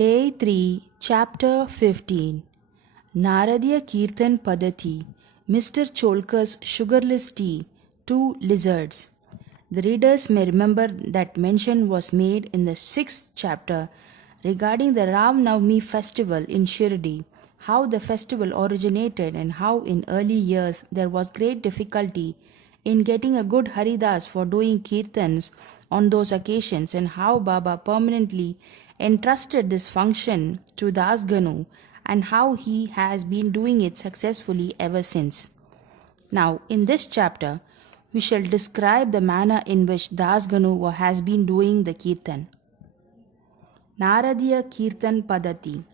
Day 3, Chapter 15 Naradiya Kirtan Padati, Mr. Cholker's Sugarless Tea, Two Lizards. The readers may remember that mention was made in the 6th chapter regarding the Ram Navami festival in Shirdi, how the festival originated and how in early years there was great difficulty in getting a good Haridas for doing kirtans on those occasions, and how Baba permanently entrusted this function to Das Ganu and how he has been doing it successfully ever since. Now, in this chapter, we shall describe the manner in which Das Ganu has been doing the kirtan. Naradiya Kirtan Padati.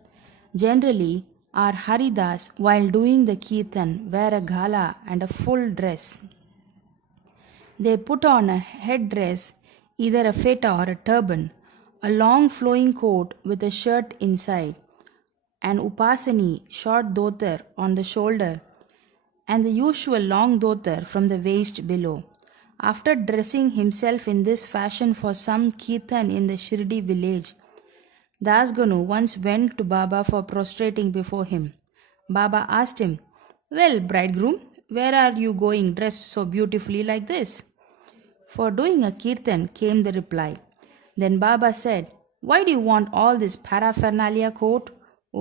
Generally, our Haridas, while doing the kirtan, wear a gala and a full dress. They put on a headdress, either a feta or a turban, a long flowing coat with a shirt inside, an upasani short dhotar on the shoulder, and the usual long dhotar from the waist below. After dressing himself in this fashion for some kirtan in the Shirdi village, Das Ganu once went to Baba for prostrating before him. Baba asked him, "Well, bridegroom, where are you going dressed so beautifully like this?" "For doing a kirtan," came the reply. Then Baba said, "Why do you want all this paraphernalia, coat,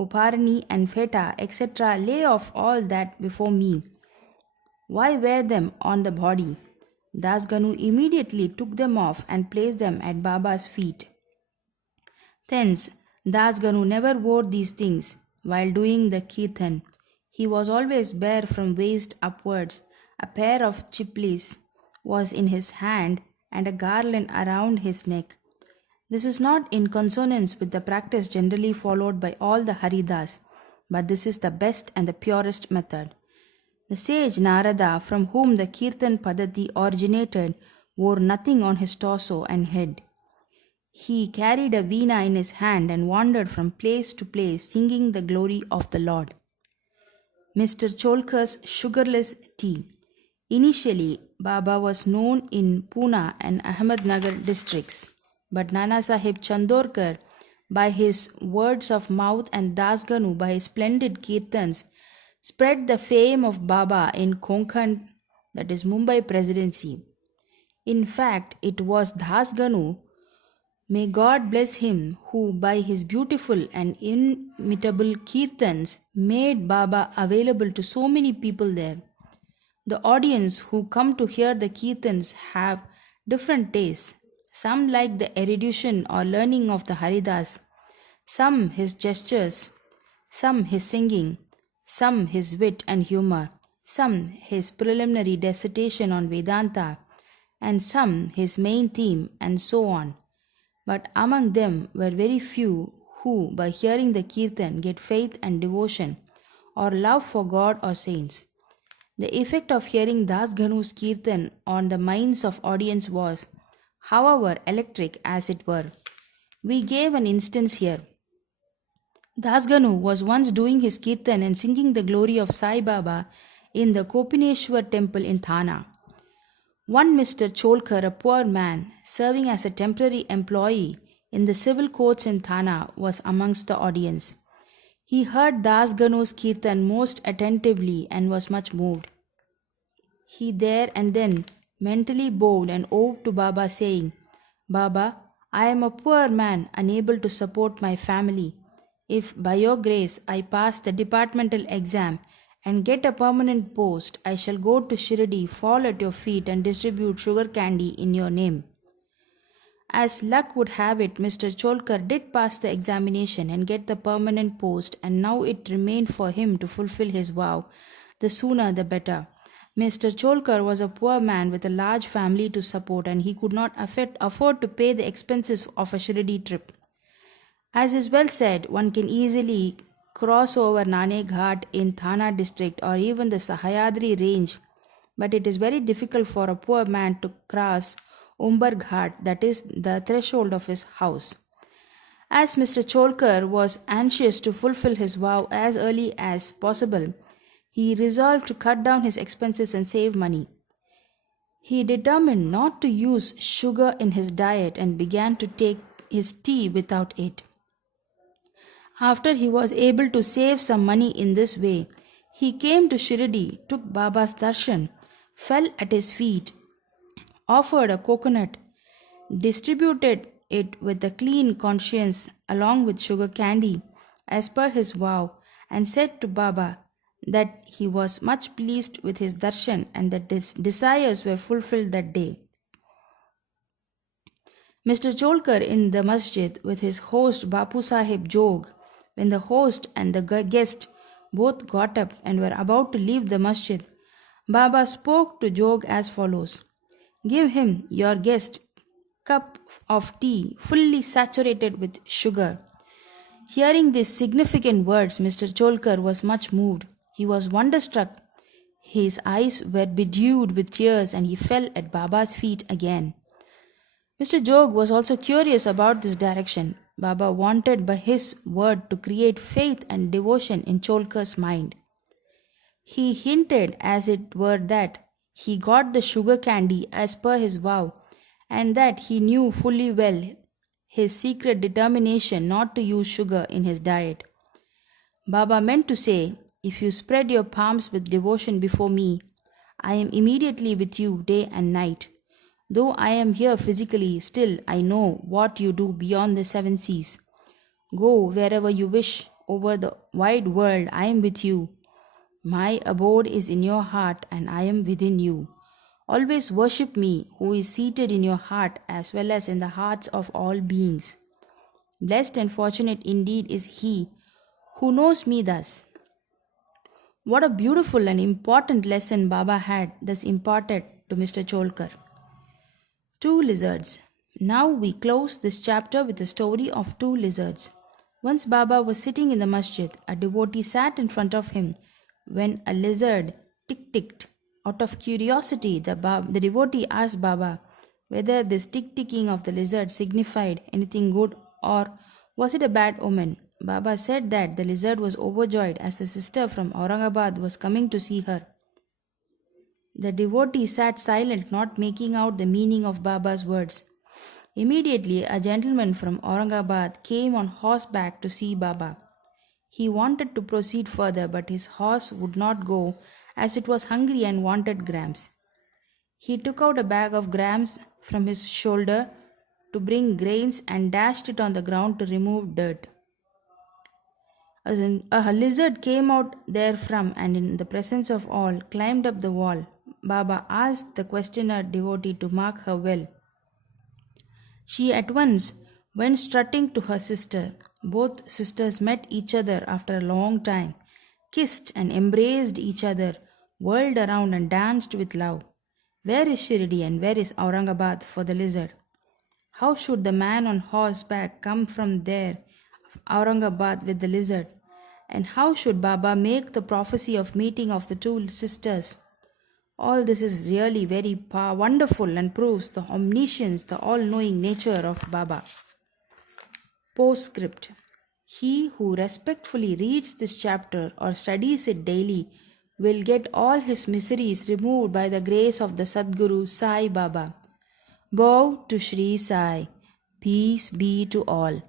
uparani and feta, etc.? Lay off all that before me. Why wear them on the body?" Das Ganu immediately took them off and placed them at Baba's feet. Thence, Das Ganu never wore these things while doing the kirtan. He was always bare from waist upwards. A pair of chiplis was in his hand and a garland around his neck. This is not in consonance with the practice generally followed by all the Haridas, but this is the best and the purest method. The sage Narada, from whom the Kirtan Padati originated, wore nothing on his torso and head. He carried a veena in his hand and wandered from place to place singing the glory of the Lord. Mr. Cholker's Sugarless Tea. Initially, Baba was known in Pune and Ahmednagar districts, but Nana Sahib Chandorkar, by his words of mouth, and Das Ganu by his splendid kirtans, spread the fame of Baba in Konkan, that is Mumbai Presidency. In fact, it was Das Ganu, may God bless him, who by his beautiful and inimitable kirtans made Baba available to so many people there. The audience who come to hear the kirtans have different tastes. Some like the erudition or learning of the Haridas, some his gestures, some his singing, some his wit and humor, some his preliminary dissertation on Vedanta, and some his main theme, and so on. But among them were very few who, by hearing the kirtan, get faith and devotion, or love for God or saints. The effect of hearing Das Ganu's kirtan on the minds of audience was, however, electric as it were. We gave an instance here. Das Ganu was once doing his kirtan and singing the glory of Sai Baba in the Kopineshwar temple in Thana. One Mr. Cholker, a poor man, serving as a temporary employee in the civil courts in Thana, was amongst the audience. He heard Das Ganu's kirtan most attentively and was much moved. He there and then mentally bowed and owed to Baba, saying, "Baba, I am a poor man, unable to support my family. If by your grace I pass the departmental exam and get a permanent post, I shall go to Shirdi, fall at your feet and distribute sugar candy in your name." As luck would have it, Mr. Cholker did pass the examination and get the permanent post, and now it remained for him to fulfill his vow. The sooner the better. Mr. Cholker was a poor man with a large family to support, and he could not afford to pay the expenses of a Shirdi trip. As is well said, one can easily cross over Nane Ghat in Thana district or even the Sahyadri range, but it is very difficult for a poor man to cross Umbar Ghat, that is the threshold of his house. As Mr. Cholker was anxious to fulfill his vow as early as possible, he resolved to cut down his expenses and save money. He determined not to use sugar in his diet and began to take his tea without it. After he was able to save some money in this way, he came to Shirdi, took Baba's darshan, fell at his feet, offered a coconut, distributed it with a clean conscience along with sugar candy, as per his vow, and said to Baba that he was much pleased with his darshan and that his desires were fulfilled that day. Mr. Cholkar in the masjid with his host Bapu Sahib Jog, when the host and the guest both got up and were about to leave the masjid, Baba spoke to Jog as follows: "Give him, your guest, cup of tea fully saturated with sugar." Hearing these significant words, Mr. Cholkar was much moved. He was wonderstruck. His eyes were bedewed with tears and he fell at Baba's feet again. Mr. Jog was also curious about this direction. Baba wanted by his word to create faith and devotion in Cholkar's mind. He hinted as it were that he got the sugar candy as per his vow and that he knew fully well his secret determination not to use sugar in his diet. Baba meant to say, "If you spread your palms with devotion before me, I am immediately with you day and night. Though I am here physically, still I know what you do beyond the 7 seas. Go wherever you wish over the wide world, I am with you. My abode is in your heart and I am within you. Always worship me, who is seated in your heart as well as in the hearts of all beings. Blessed and fortunate indeed is he who knows me thus." What a beautiful and important lesson Baba had thus imparted to Mr. Cholkar. Two lizards. Now we close this chapter with the story of two lizards. Once Baba was sitting in the masjid. A devotee sat in front of him when a lizard tick-ticked. Out of curiosity, the devotee asked Baba whether this tick-ticking of the lizard signified anything good or was it a bad omen. Baba said that the lizard was overjoyed as a sister from Aurangabad was coming to see her. The devotee sat silent, not making out the meaning of Baba's words. Immediately, a gentleman from Aurangabad came on horseback to see Baba. He wanted to proceed further, but his horse would not go as it was hungry and wanted grams. He took out a bag of grams from his shoulder to bring grains and dashed it on the ground to remove dirt. A lizard came out therefrom and in the presence of all climbed up the wall. Baba asked the questioner devotee to mark her well. She at once went strutting to her sister. Both sisters met each other after a long time, kissed and embraced each other, whirled around and danced with love. Where is Shirdi and where is Aurangabad for the lizard? How should the man on horseback come from there, Aurangabad, with the lizard? And how should Baba make the prophecy of meeting of the two sisters? All this is really very wonderful and proves the omniscience, the all-knowing nature of Baba. Postscript. He who respectfully reads this chapter or studies it daily will get all his miseries removed by the grace of the Sadguru Sai Baba. Bow to Shri Sai. Peace be to all.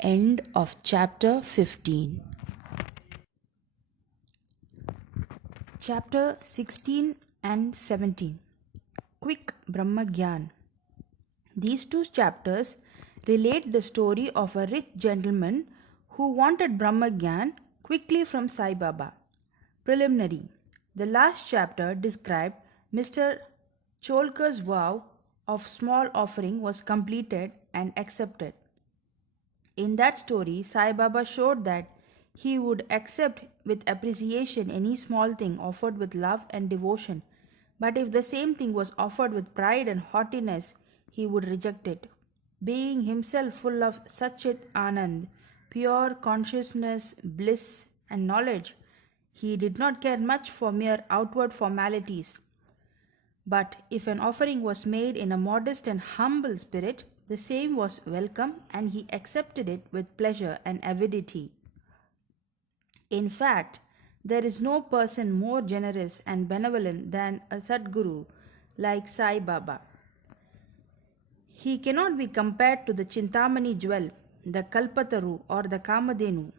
End of chapter 15. Chapter 16 and 17. Quick Brahma Gyan. These two chapters relate the story of a rich gentleman who wanted Brahma Gyan quickly from Sai Baba. Preliminary. The last chapter described Mr. Cholkar's vow of small offering was completed and accepted. In that story, Sai Baba showed that he would accept with appreciation any small thing offered with love and devotion, but if the same thing was offered with pride and haughtiness, he would reject it. Being himself full of Satchit Anand, pure consciousness, bliss, and knowledge, he did not care much for mere outward formalities. But if an offering was made in a modest and humble spirit, the same was welcome and he accepted it with pleasure and avidity. In fact, there is no person more generous and benevolent than a Sadguru like Sai Baba. He cannot be compared to the Chintamani jewel, the Kalpataru or the Kamadhenu.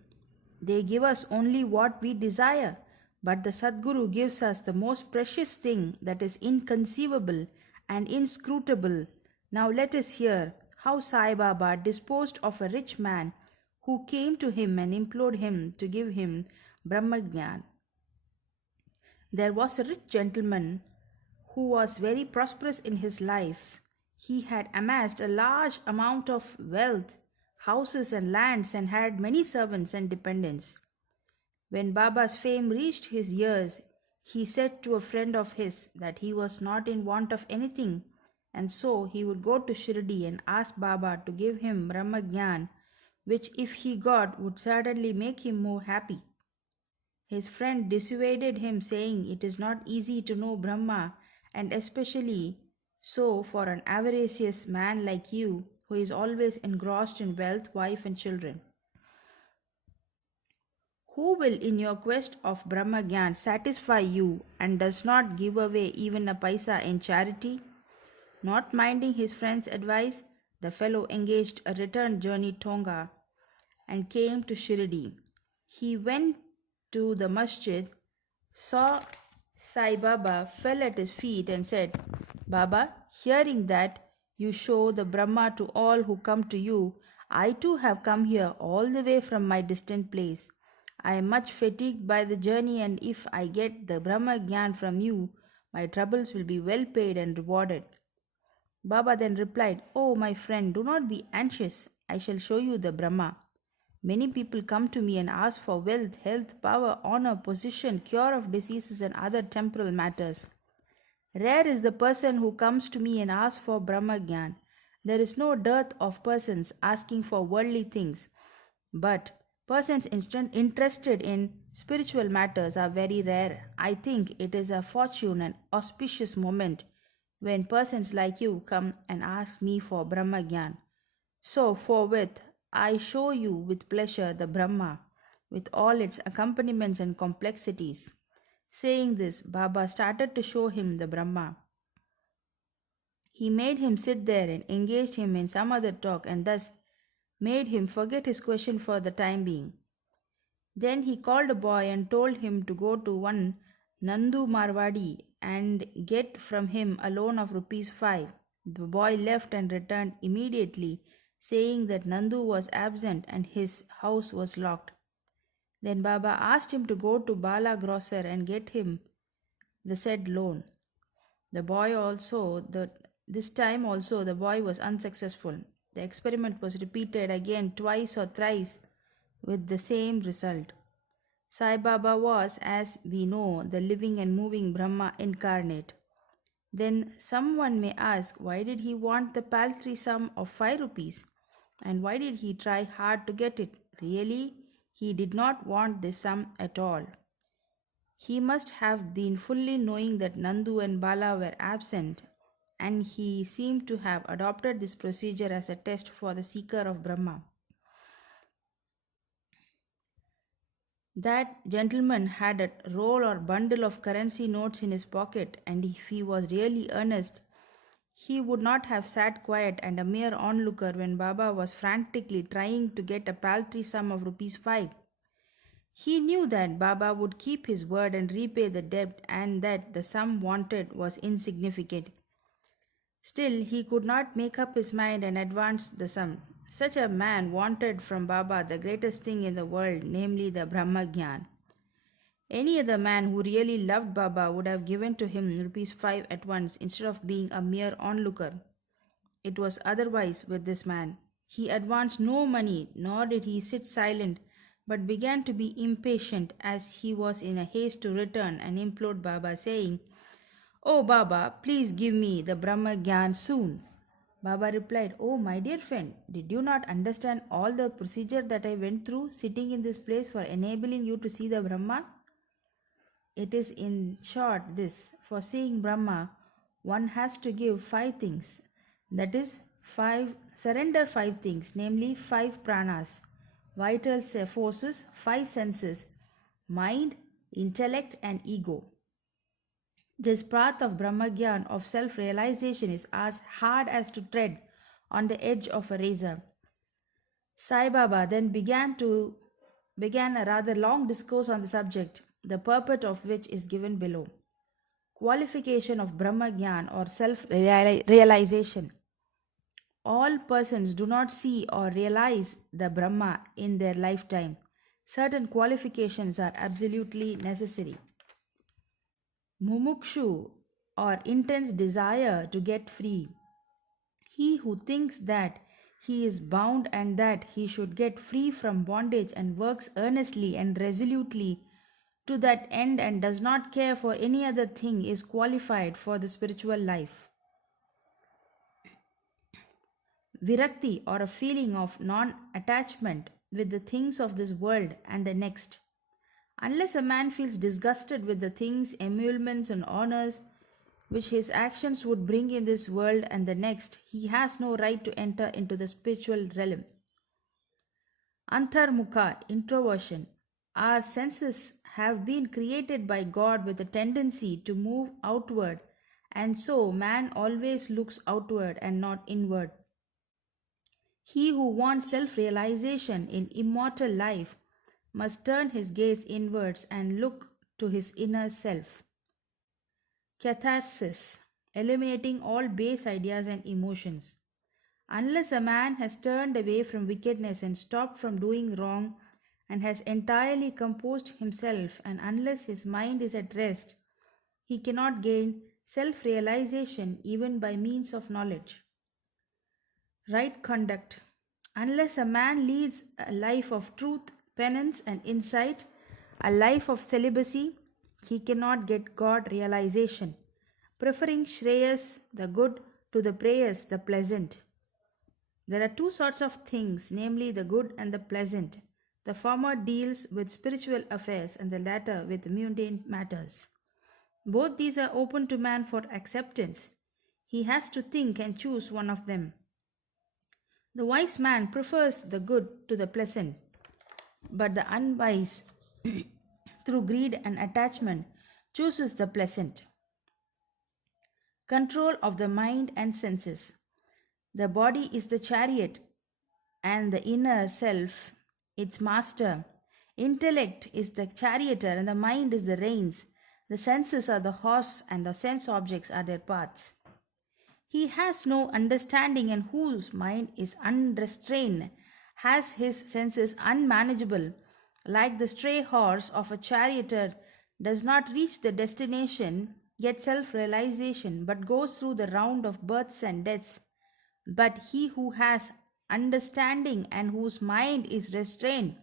They give us only what we desire, but the Sadguru gives us the most precious thing that is inconceivable and inscrutable. Now let us hear how Sai Baba disposed of a rich man who came to him and implored him to give him Brahmagyan. There was a rich gentleman who was very prosperous in his life. He had amassed a large amount of wealth, houses and lands, and had many servants and dependents. When Baba's fame reached his ears, he said to a friend of his that he was not in want of anything, and so he would go to Shirdi and ask Baba to give him Brahmagyan, which if he got would certainly make him more happy. His friend dissuaded him, saying, "It is not easy to know Brahma, and especially so for an avaricious man like you, who is always engrossed in wealth, wife, and children. Who will, in your quest of Brahmagyan, satisfy you and does not give away even a paisa in charity?" Not minding his friend's advice, the fellow engaged a return journey Tonga and came to Shirdi. He went to the masjid, saw Sai Baba, fell at his feet and said, "Baba, hearing that you show the Brahma to all who come to you, I too have come here all the way from my distant place. I am much fatigued by the journey, and if I get the Brahma Gyan from you, my troubles will be well paid and rewarded." Baba then replied, "Oh, my friend, do not be anxious. I shall show you the Brahma. Many people come to me and ask for wealth, health, power, honor, position, cure of diseases, and other temporal matters. Rare is the person who comes to me and asks for Brahma Gyan. There is no dearth of persons asking for worldly things, but persons interested in spiritual matters are very rare. I think it is a fortune and auspicious moment when persons like you come and ask me for Brahma Gyan. So forthwith I show you with pleasure the Brahma, with all its accompaniments and complexities." Saying this, Baba started to show him the Brahma. He made him sit there and engaged him in some other talk, and thus made him forget his question for the time being. Then he called a boy and told him to go to one Nandu Marwadi and get from him a loan of rupees 5. The boy left and returned immediately, saying that Nandu was absent and his house was locked. Then Baba asked him to go to Bala Grocer and get him the said loan. This time also the boy was unsuccessful. The experiment was repeated again twice or thrice with the same result. Sai Baba was, as we know, the living and moving Brahma incarnate. Then someone may ask, why did he want the paltry sum of 5 rupees? And why did he try hard to get it? Really, he did not want this sum at all. He must have been fully knowing that Nandu and Bala were absent, and he seemed to have adopted this procedure as a test for the seeker of Brahma. That gentleman had a roll or bundle of currency notes in his pocket, and if he was really earnest, he would not have sat quiet and a mere onlooker when Baba was frantically trying to get a paltry sum of rupees 5. He knew that Baba would keep his word and repay the debt, and that the sum wanted was insignificant. Still, he could not make up his mind and advance the sum. Such a man wanted from Baba the greatest thing in the world, namely the Brahma Gyan. Any other man who really loved Baba would have given to him rupees 5 at once instead of being a mere onlooker. It was otherwise with this man. He advanced no money, nor did he sit silent, but began to be impatient as he was in a haste to return and implored Baba, saying, "Oh Baba, please give me the Brahma Gyan soon." Baba replied, "Oh my dear friend, did you not understand all the procedure that I went through sitting in this place for enabling you to see the Brahma? It is in short this: for seeing Brahma, one has to give 5 things, that is, surrender 5 things, namely 5 pranas, vital forces, 5 senses, mind, intellect, and ego. This path of Brahmagyan, of self-realization, is as hard as to tread on the edge of a razor. Sai Baba then began began a rather long discourse on the subject, the purport of which is given below. Qualification of Brahma Gyan or self realization. All persons do not see or realize the Brahma in their lifetime. Certain qualifications are absolutely necessary. Mumukshu or intense desire to get free. He who thinks that he is bound and that he should get free from bondage and works earnestly and resolutely to that end and does not care for any other thing is qualified for the spiritual life. Virakti or a feeling of non-attachment with the things of this world and the next. Unless a man feels disgusted with the things, emoluments and honors which his actions would bring in this world and the next, he has no right to enter into the spiritual realm. Antarmukha, introversion. Our senses have been created by God with a tendency to move outward, and so man always looks outward and not inward. He who wants self-realization in immortal life must turn his gaze inwards and look to his inner self. Catharsis, eliminating all base ideas and emotions. Unless a man has turned away from wickedness and stopped from doing wrong and has entirely composed himself, and unless his mind is at rest, he cannot gain self-realization even by means of knowledge. Right conduct. Unless a man leads a life of truth, penance and insight, a life of celibacy, he cannot get God realization, preferring Shreyas, the good, to the Preyas, the pleasant. There are two sorts of things, namely the good and the pleasant. The former deals with spiritual affairs and the latter with mundane matters. Both these are open to man for acceptance. He has to think and choose one of them. The wise man prefers the good to the pleasant, but the unwise, through greed and attachment, chooses the pleasant. Control of the mind and senses. The body is the chariot and the inner self its master. Intellect is the charioteer and the mind is the reins. The senses are the horse and the sense objects are their paths. He has no understanding and whose mind is unrestrained has his senses unmanageable, like the stray horse of a charioteer does not reach the destination, get self-realization, but goes through the round of births and deaths. But he who has understanding and whose mind is restrained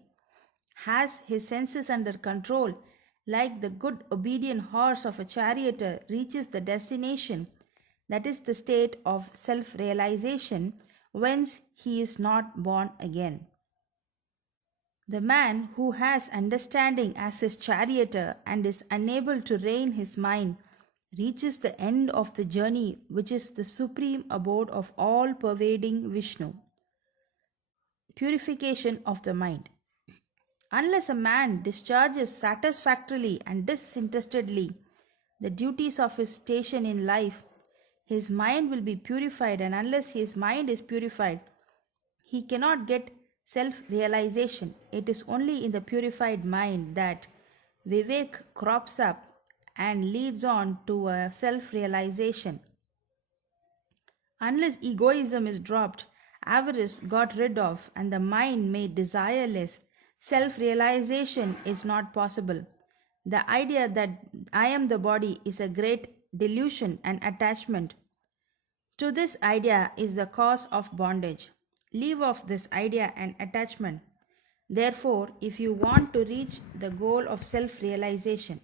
has his senses under control, like the good obedient horse of a charioteer reaches the destination, that is the state of self-realization, whence he is not born again. The man who has understanding as his charioteer and is unable to rein his mind reaches the end of the journey, which is the supreme abode of all pervading Vishnu. Purification of the mind. Unless a man discharges satisfactorily and disinterestedly the duties of his station in life, his mind will be purified, and unless his mind is purified, he cannot get self-realization. It is only in the purified mind that Vivek crops up and leads on to a self-realization. Unless egoism is dropped, avarice got rid of, and the mind made desireless, self-realization is not possible. The idea that I am the body is a great delusion and attachment. To this idea is the cause of bondage. Leave off this idea and attachment. Therefore, if you want to reach the goal of self-realization,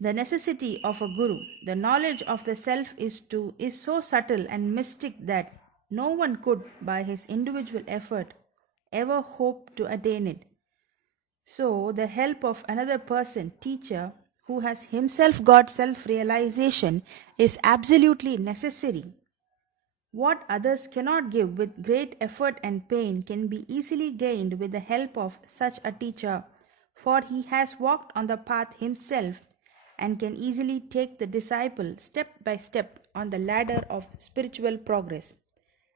the necessity of a guru, the knowledge of the self is so subtle and mystic that no one could, by his individual effort, ever hope to attain it. So, the help of another person, teacher, who has himself got self-realization is absolutely necessary. What others cannot give with great effort and pain can be easily gained with the help of such a teacher, for he has walked on the path himself and can easily take the disciple step by step on the ladder of spiritual progress.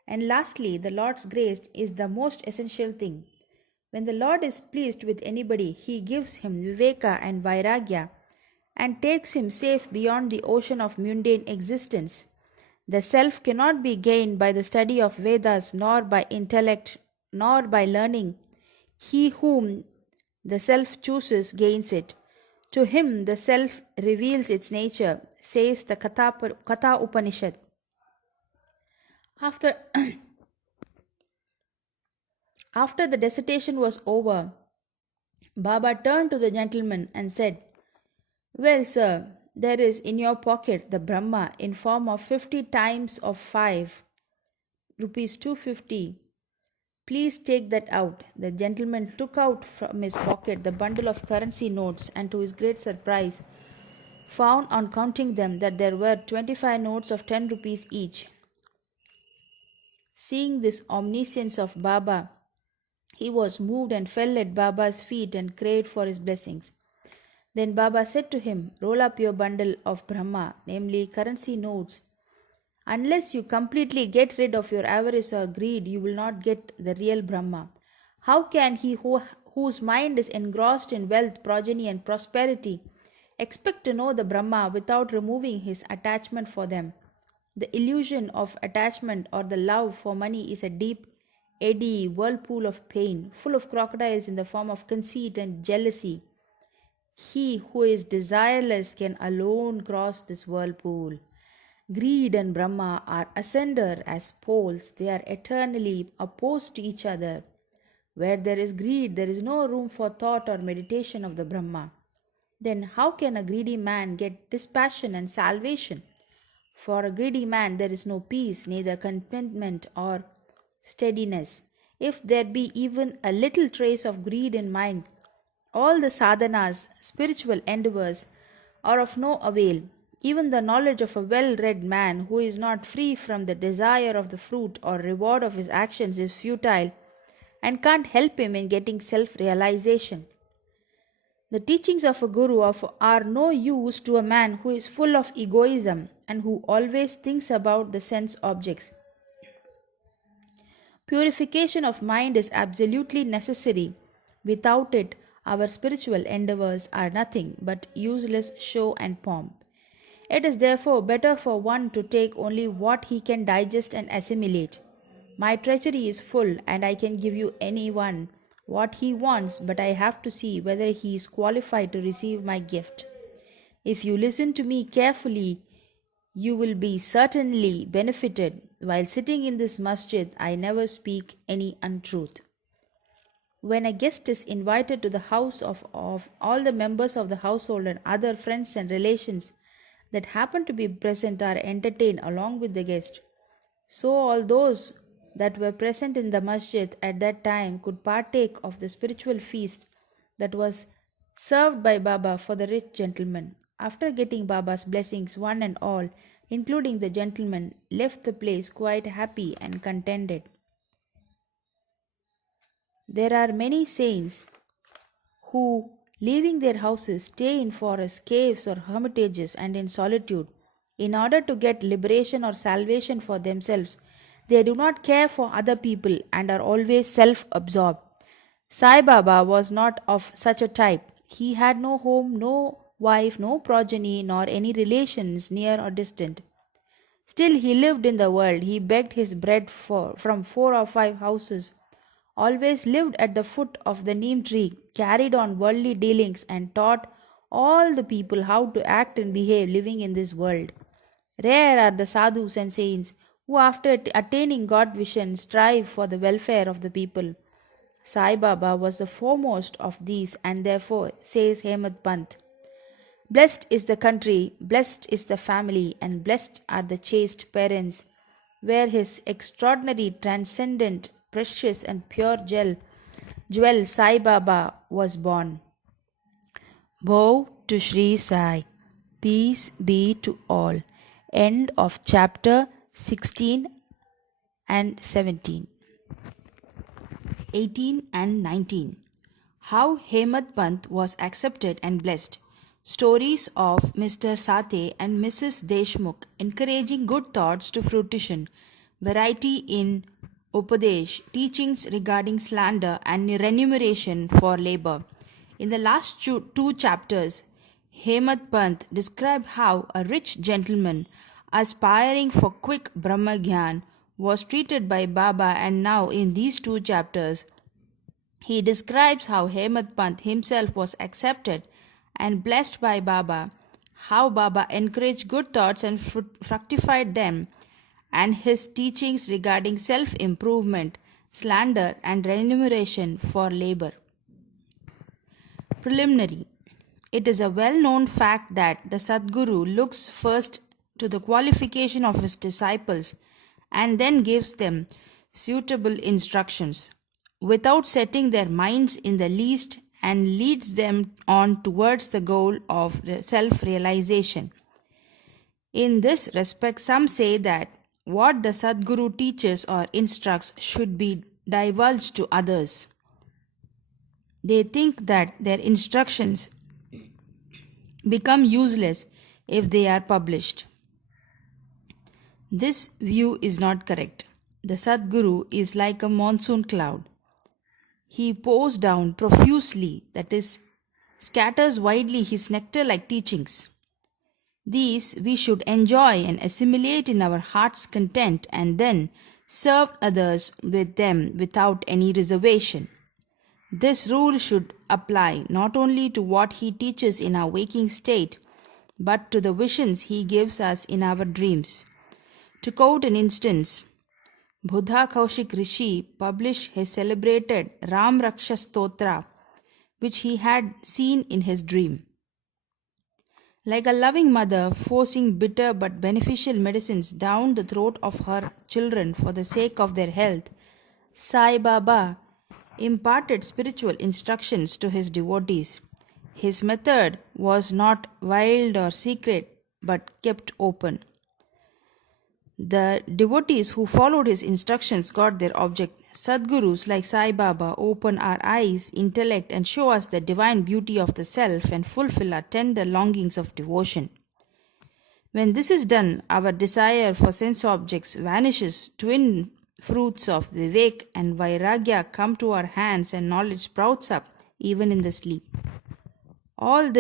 And lastly, the Lord's grace is the most essential thing. When the Lord is pleased with anybody, he gives him viveka and vairagya and takes him safe beyond the ocean of mundane existence. The self cannot be gained by the study of Vedas, nor by intellect, nor by learning. He whom the self chooses gains it. To him the self reveals its nature, says the Katha Upanishad. After, after the dissertation was over, Baba turned to the gentleman and said, "Well, sir, there is in your pocket the Brahma in form of 50 times of 5, rupees 250. Please take that out." The gentleman took out from his pocket the bundle of currency notes and, to his great surprise, found on counting them that there were 25 notes of 10 rupees each. Seeing this omniscience of Baba, he was moved and fell at Baba's feet and craved for his blessings. Then Baba said to him, "Roll up your bundle of Brahma, namely currency notes. Unless you completely get rid of your avarice or greed, you will not get the real Brahma. How can he whose mind is engrossed in wealth, progeny, and prosperity expect to know the Brahma without removing his attachment for them? The illusion of attachment or the love for money is a deep, eddy whirlpool of pain, full of crocodiles in the form of conceit and jealousy. He who is desireless can alone cross this whirlpool. Greed and Brahma are asunder as poles, they are eternally opposed to each other. Where there is greed, there is no room for thought or meditation of the Brahma. Then how can a greedy man get dispassion and salvation? For a greedy man there is no peace, neither contentment or steadiness. If there be even a little trace of greed in mind, all the sadhanas, spiritual endeavors, are of no avail. Even the knowledge of a well read man who is not free from the desire of the fruit or reward of his actions is futile and can't help him in getting self realization. The teachings of a guru are no use to a man who is full of egoism and who always thinks about the sense objects. Purification of mind is absolutely necessary. Without it, our spiritual endeavors are nothing but useless show and pomp. It is therefore better for one to take only what he can digest and assimilate. My treasury is full, and I can give you anyone what he wants, but I have to see whether he is qualified to receive my gift. If you listen to me carefully, you will be certainly benefited. While sitting in this masjid, I never speak any untruth. When a guest is invited to the house of all the members of the household and other friends and relations that happen to be present are entertained along with the guest. So all those that were present in the masjid at that time could partake of the spiritual feast that was served by Baba for the rich gentleman. After getting Baba's blessings, one and all, including the gentleman, left the place quite happy and contented. There are many saints who, leaving their houses, stay in forests, caves, or hermitages and in solitude in order to get liberation or salvation for themselves. They do not care for other people and are always self absorbed. Sai Baba was not of such a type. He had no home, no wife, no progeny, nor any relations near or distant. Still, he lived in the world. He begged his bread from 4 or 5 houses, always lived at the foot of the neem tree, carried on worldly dealings, and taught all the people how to act and behave living in this world. Rare are the sadhus and saints who, after attaining God vision, strive for the welfare of the people. Sai Baba was the foremost of these, and therefore, says Hemad Pant, "Blessed is the country, blessed is the family, and blessed are the chaste parents, where his extraordinary, transcendent, precious, and pure jewel Sai Baba was born." Bow to Sri Sai. Peace be to all. End of chapter 16 and 17. 18 and 19. How Hemad Pant was accepted and blessed. Stories of Mr. Sate and Mrs. Deshmukh encouraging good thoughts to fruition. Variety in Upadesh, teachings regarding slander and remuneration for labor. In the last two chapters, Hemad Pant described how a rich gentleman aspiring for quick Brahma Gyan was treated by Baba, and now in these two chapters, he describes how Hemad Pant himself was accepted and blessed by Baba, how Baba encouraged good thoughts and fructified them, and his teachings regarding self improvement, slander, and remuneration for labor. Preliminary. It is a well known fact that the Sadguru looks first to the qualification of his disciples and then gives them suitable instructions without setting their minds in the least, and leads them on towards the goal of self realization. In this respect, some say that what the Sadguru teaches or instructs should be divulged to others. They think that their instructions become useless if they are published. This view is not correct. The Sadguru is like a monsoon cloud. He pours down profusely, that is, scatters widely his nectar like teachings. These we should enjoy and assimilate in our heart's content, and then serve others with them without any reservation. This rule should apply not only to what he teaches in our waking state, but to the visions he gives us in our dreams. To quote an instance, Buddha Kaushik Rishi published his celebrated Ram Raksha Stotra, which he had seen in his dream. Like a loving mother forcing bitter but beneficial medicines down the throat of her children for the sake of their health, Sai Baba imparted spiritual instructions to his devotees. His method was not wild or secret, but kept open. The devotees who followed his instructions got their object. Sadgurus like Sai Baba open our eyes, intellect, and show us the divine beauty of the self and fulfill our tender longings of devotion. When this is done, our desire for sense objects vanishes, twin fruits of Vivek and Vairagya come to our hands, and knowledge sprouts up even in the sleep. All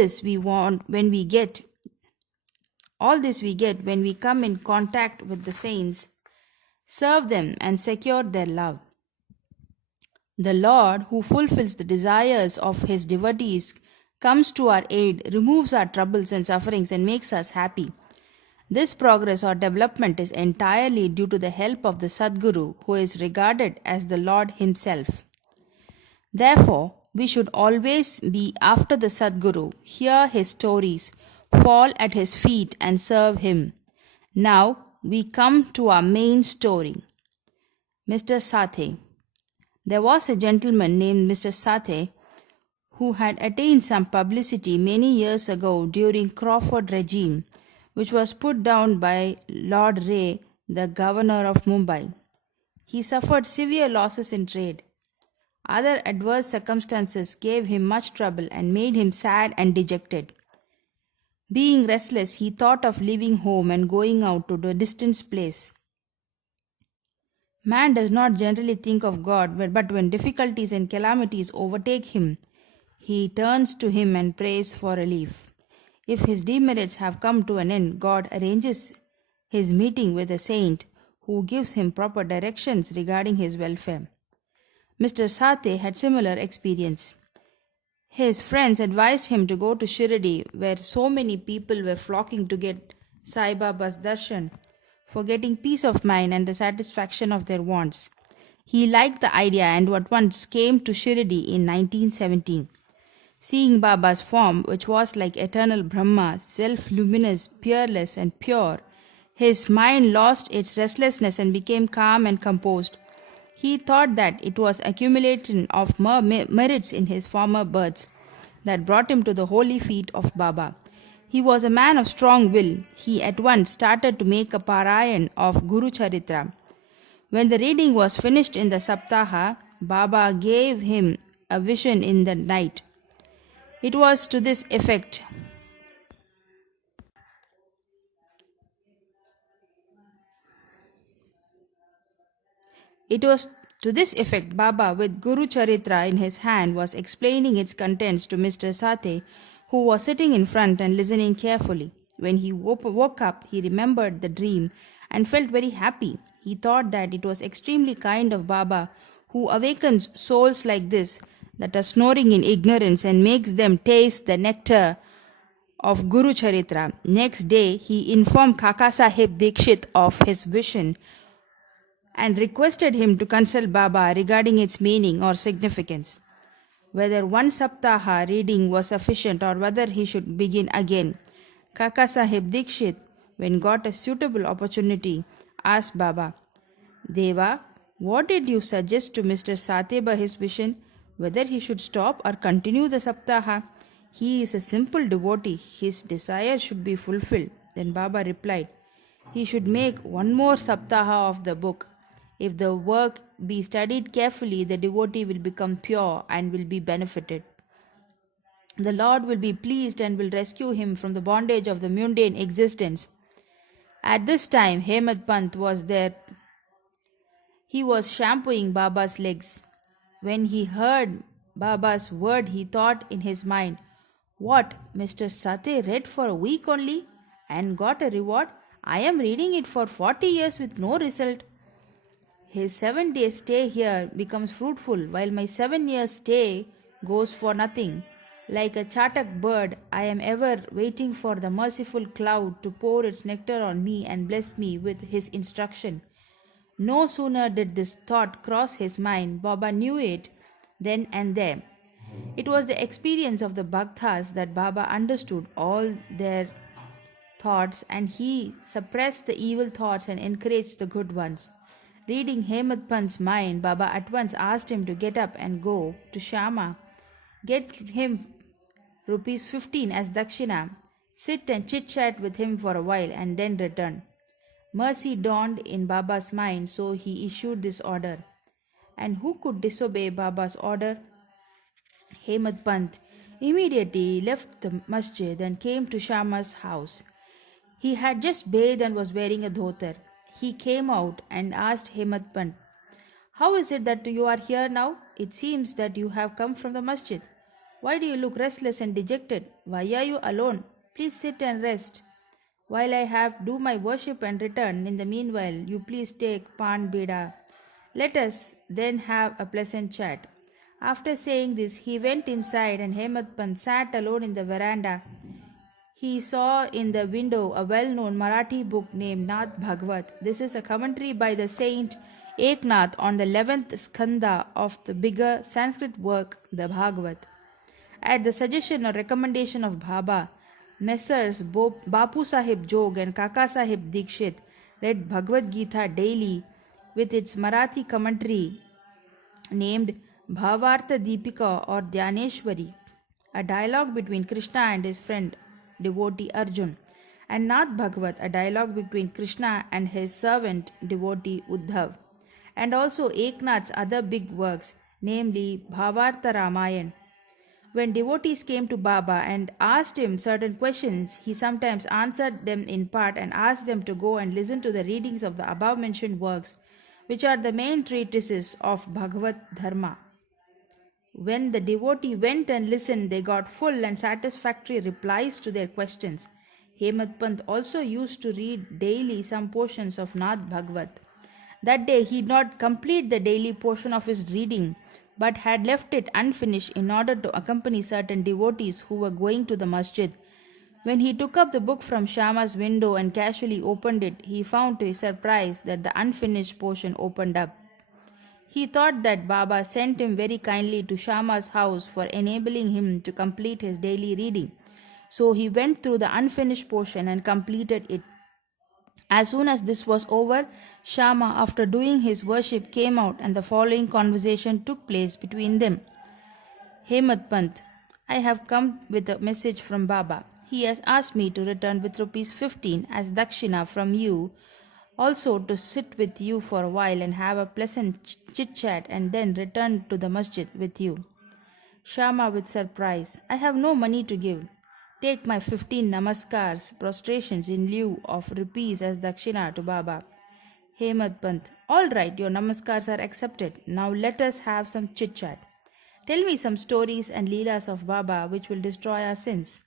this we get when we come in contact with the saints, serve them, and secure their love. The Lord, who fulfills the desires of his devotees, comes to our aid, removes our troubles and sufferings, and makes us happy. This progress or development is entirely due to the help of the Sadguru, who is regarded as the Lord himself. Therefore, we should always be after the Sadguru, hear his stories, fall at his feet, and serve him. Now we come to our main story. Mr. Sathe. There was a gentleman named Mr. Sathe who had attained some publicity many years ago during Crawford regime, which was put down by Lord Ray, the governor of Mumbai. He suffered severe losses in trade. Other adverse circumstances gave him much trouble and made him sad and dejected. Being restless, he thought of leaving home and going out to a distant place. Man does not generally think of God, but when difficulties and calamities overtake him, he turns to him and prays for relief. If his demerits have come to an end, God arranges his meeting with a saint who gives him proper directions regarding his welfare. Mr. Sathe had similar experience. His friends advised him to go to Shirdi, where so many people were flocking to get Sai Baba's darshan, for getting peace of mind and the satisfaction of their wants. He liked the idea and at once came to Shirdi in 1917. Seeing Baba's form, which was like eternal Brahma, self-luminous, peerless and pure, his mind lost its restlessness and became calm and composed. He thought that it was accumulation of merits in his former births that brought him to the holy feet of Baba. He was a man of strong will. He at once started to make a parayan of Guru Charitra. When the reading was finished in the Saptaha, Baba gave him a vision in the night. It was to this effect. It was to this effect Baba, with Guru Charitra in his hand, was explaining its contents to Mr. Sate, who was sitting in front and listening carefully. When he woke up, he remembered the dream and felt very happy. He thought that it was extremely kind of Baba, who awakens souls like this, that are snoring in ignorance, and makes them taste the nectar of Guru Charitra. Next day, he informed Kaka Sahib Dikshit of his vision and requested him to consult Baba regarding its meaning or significance, whether one Saptaha reading was sufficient or whether he should begin again. Kaka Sahib Dikshit, when got a suitable opportunity, asked Baba, Deva, what did you suggest to Mr. Sateba his vision, whether he should stop or continue the Saptaha? He is a simple devotee, his desire should be fulfilled. Then Baba replied, he should make one more Saptaha of the book. If the work be studied carefully, the devotee will become pure and will be benefited. The Lord will be pleased and will rescue him from the bondage of the mundane existence. At this time, Hemad Pant was there. He was shampooing Baba's legs. When he heard Baba's word, he thought in his mind, what, Mr. Sate read for a week only and got a reward? I am reading it for 40 years with no result. His 7 days stay here becomes fruitful, while my 7 years stay goes for nothing. Like a chatak bird, I am ever waiting for the merciful cloud to pour its nectar on me and bless me with his instruction. No sooner did this thought cross his mind, Baba knew it then and there. It was the experience of the Bhaktas that Baba understood all their thoughts, and he suppressed the evil thoughts and encouraged the good ones. Reading Hemad Pant's mind, Baba at once asked him to get up and go to Shama, get him rupees 15 as dakshina, sit and chit-chat with him for a while and then return. Mercy dawned in Baba's mind, so he issued this order. And who could disobey Baba's order? Hemad Pant immediately left the masjid and came to Shama's house. He had just bathed and was wearing a dhotar. He came out and asked Hemad Pant, how is it that you are here now? It seems that you have come from the masjid. Why do you look restless and dejected? Why are you alone? Please sit and rest. While I have do my worship and return, in the meanwhile, you please take pan beda. Let us then have a pleasant chat. After saying this, he went inside and Hemad Pant sat alone in the veranda. He saw in the window a well-known Marathi book named Nath Bhagavat. This is a commentary by the saint Eknath on the 11th skanda of the bigger Sanskrit work, the Bhagavat. At the suggestion or recommendation of Baba, Messrs. Bapu Sahib Jog and Kaka Sahib Dikshit read Bhagavad Gita daily with its Marathi commentary named Bhavartha Deepika or Dhyaneshwari, a dialogue between Krishna and his friend devotee Arjun, and Nath Bhagavat, a dialogue between Krishna and his servant devotee Uddhav, and also Eknath's other big works, namely Bhavartha Ramayan. When devotees came to Baba and asked him certain questions, he sometimes answered them in part and asked them to go and listen to the readings of the above mentioned works, which are the main treatises of Bhagavat Dharma. When the devotee went and listened, they got full and satisfactory replies to their questions. Hemad Pant also used to read daily some portions of Nath Bhagavat. That day he did not complete the daily portion of his reading, but had left it unfinished in order to accompany certain devotees who were going to the masjid. When he took up the book from Shama's window and casually opened it, he found to his surprise that the unfinished portion opened up. He thought that Baba sent him very kindly to Shama's house for enabling him to complete his daily reading. So he went through the unfinished portion and completed it. As soon as this was over, Shama, after doing his worship, came out and the following conversation took place between them. Hemad Pant, I have come with a message from Baba. He has asked me to return with rupees 15 as dakshina from you, also to sit with you for a while and have a pleasant chit-chat and then return to the masjid with you. Shama with surprise, I have no money to give. Take my 15 namaskars, prostrations in lieu of rupees as dakshina to Baba. Hemad Pant. All right, your namaskars are accepted. Now let us have some chit chat. Tell me some stories and leelas of Baba which will destroy our sins.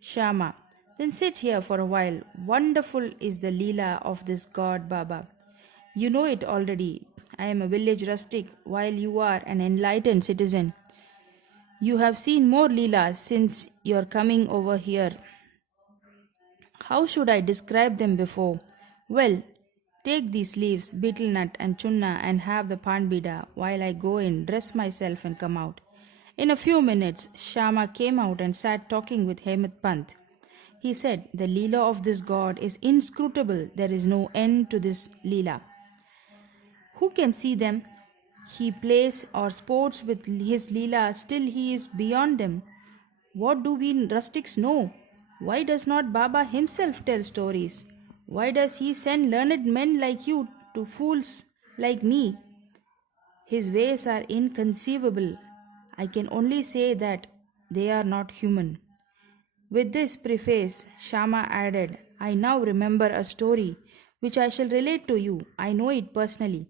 Shama. Then sit here for a while. Wonderful is the leela of this god Baba. You know it already. I am a village rustic while you are an enlightened citizen. You have seen more leelas since your coming over here. How should I describe them before? Well, take these leaves, betel nut and chunna, and have the panbida while I go in, dress myself, and come out. In a few minutes, Shama came out and sat talking with Hemant Pant. He said, "The Leela of this god is inscrutable. There is no end to this Leela. Who can see them? He plays or sports with his Leela, still he is beyond them. What do we rustics know? Why does not Baba himself tell stories? Why does he send learned men like you to fools like me? His ways are inconceivable. I can only say that they are not human." With this preface, Shama added, "I now remember a story which I shall relate to you. I know it personally.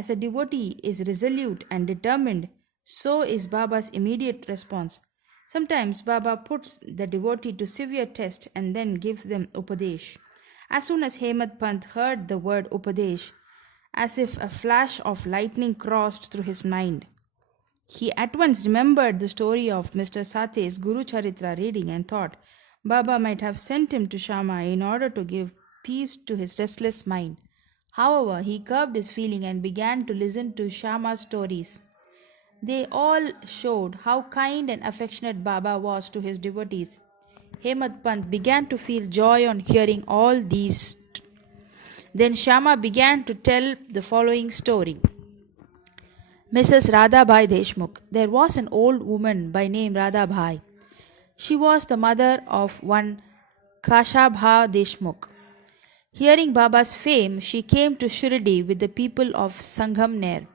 As a devotee is resolute and determined, so is Baba's immediate response. Sometimes Baba puts the devotee to severe test and then gives them Upadesh. As soon as Hemant Pant heard the word Upadesh, as if a flash of lightning crossed through his mind, he at once remembered the story of Mr. Sate's Guru Charitra reading and thought Baba might have sent him to Shama in order to give peace to his restless mind. However, he curbed his feeling and began to listen to Shama's stories. They all showed how kind and affectionate Baba was to his devotees. Hemant Pant began to feel joy on hearing all these. Then Shama began to tell the following story. Mrs. Radhabhai Deshmukh. There was an old woman by name Radhabhai. She was the mother of one Kashabha Deshmukh. Hearing Baba's fame, she came to Shirdi with the people of Sanghamner.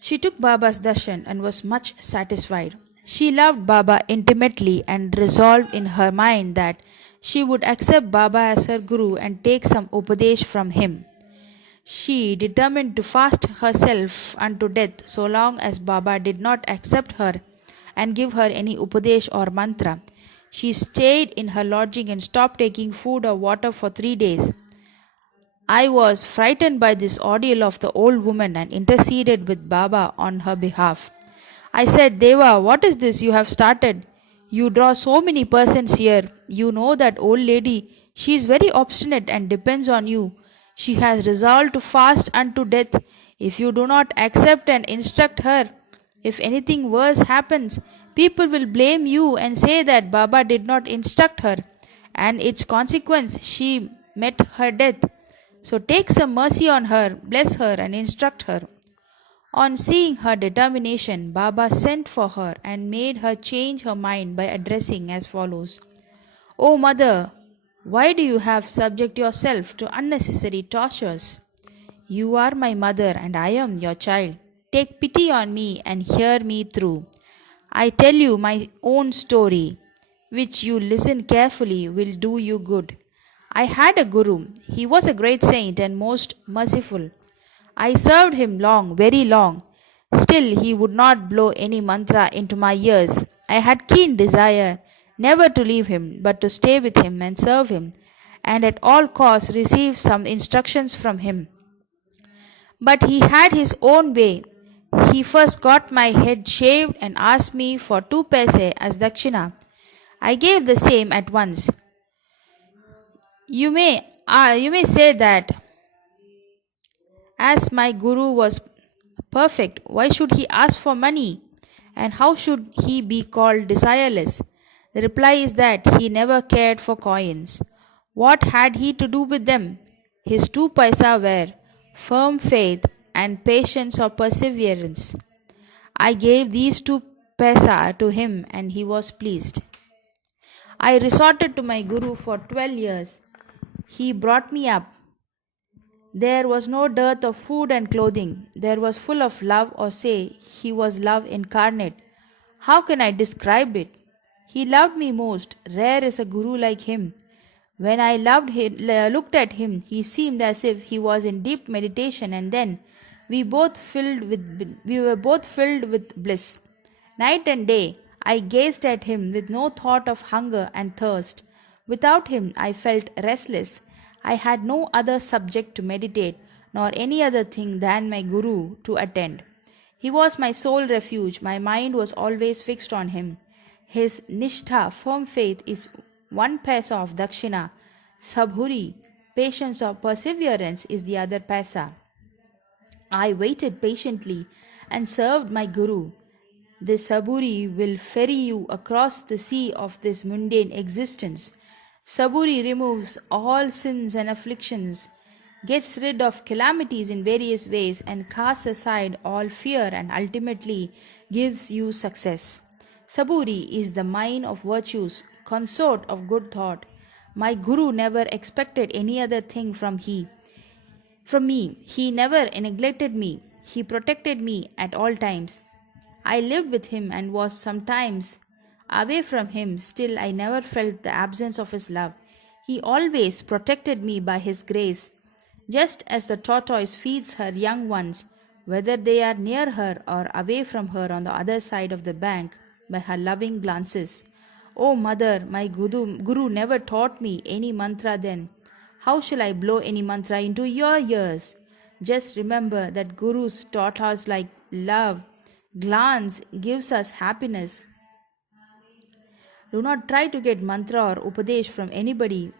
She took Baba's darshan and was much satisfied. She loved Baba intimately and resolved in her mind that she would accept Baba as her guru and take some upadesh from him. She determined to fast herself unto death so long as Baba did not accept her and give her any upadesh or mantra. She stayed in her lodging and stopped taking food or water for 3 days. I was frightened by this ordeal of the old woman and interceded with Baba on her behalf. I said, "Deva, what is this you have started? You draw so many persons here. You know that old lady. She is very obstinate and depends on you. She has resolved to fast unto death. If you do not accept and instruct her, if anything worse happens, people will blame you and say that Baba did not instruct her, and its consequence she met her death. So take some mercy on her, bless her, and instruct her." On seeing her determination, Baba sent for her and made her change her mind by addressing as follows: "O mother, why do you have subject yourself to unnecessary tortures? You are my mother and I am your child. Take pity on me and hear me through. I tell you my own story, which you listen carefully will do you good. I had a guru. He was a great saint and most merciful. I served him long, very long. Still he would not blow any mantra into my ears. I had keen desire never to leave him, but to stay with him and serve him, and at all costs receive some instructions from him. But he had his own way. He first got my head shaved and asked me for 2 paise as dakshina. I gave the same at once. You may say that as my guru was perfect, why should he ask for money? And how should he be called desireless? The reply is that he never cared for coins. What had he to do with them? His 2 paisa were firm faith and patience or perseverance. I gave these 2 paisa to him and he was pleased. I resorted to my guru for 12 years. He brought me up. There was no dearth of food and clothing. There was full of love, or say, he was love incarnate. How can I describe it? He loved me most. Rare is a guru like him. When I looked at him, he seemed as if he was in deep meditation, and then we were both filled with bliss. Night and day, I gazed at him with no thought of hunger and thirst. Without him, I felt restless. I had no other subject to meditate, nor any other thing than my Guru to attend. He was my sole refuge. My mind was always fixed on him. His nishtha, firm faith, is one paisa of dakshina. Sabhuri, patience or perseverance, is the other paisa. I waited patiently and served my Guru. This Saburi will ferry you across the sea of this mundane existence. Saburi removes all sins and afflictions, gets rid of calamities in various ways, and casts aside all fear and ultimately gives you success. Saburi is the mine of virtues, consort of good thought. My Guru never expected any other thing from me. He never neglected me. He protected me at all times. I lived with him and was sometimes away from him, still I never felt the absence of his love. He always protected me by his grace, just as the tortoise feeds her young ones, whether they are near her or away from her on the other side of the bank, by her loving glances. O mother, my Guru never taught me any mantra then. How shall I blow any mantra into your ears? Just remember that Gurus taught us like love. Glance gives us happiness. Do not try to get mantra or upadesh from anybody.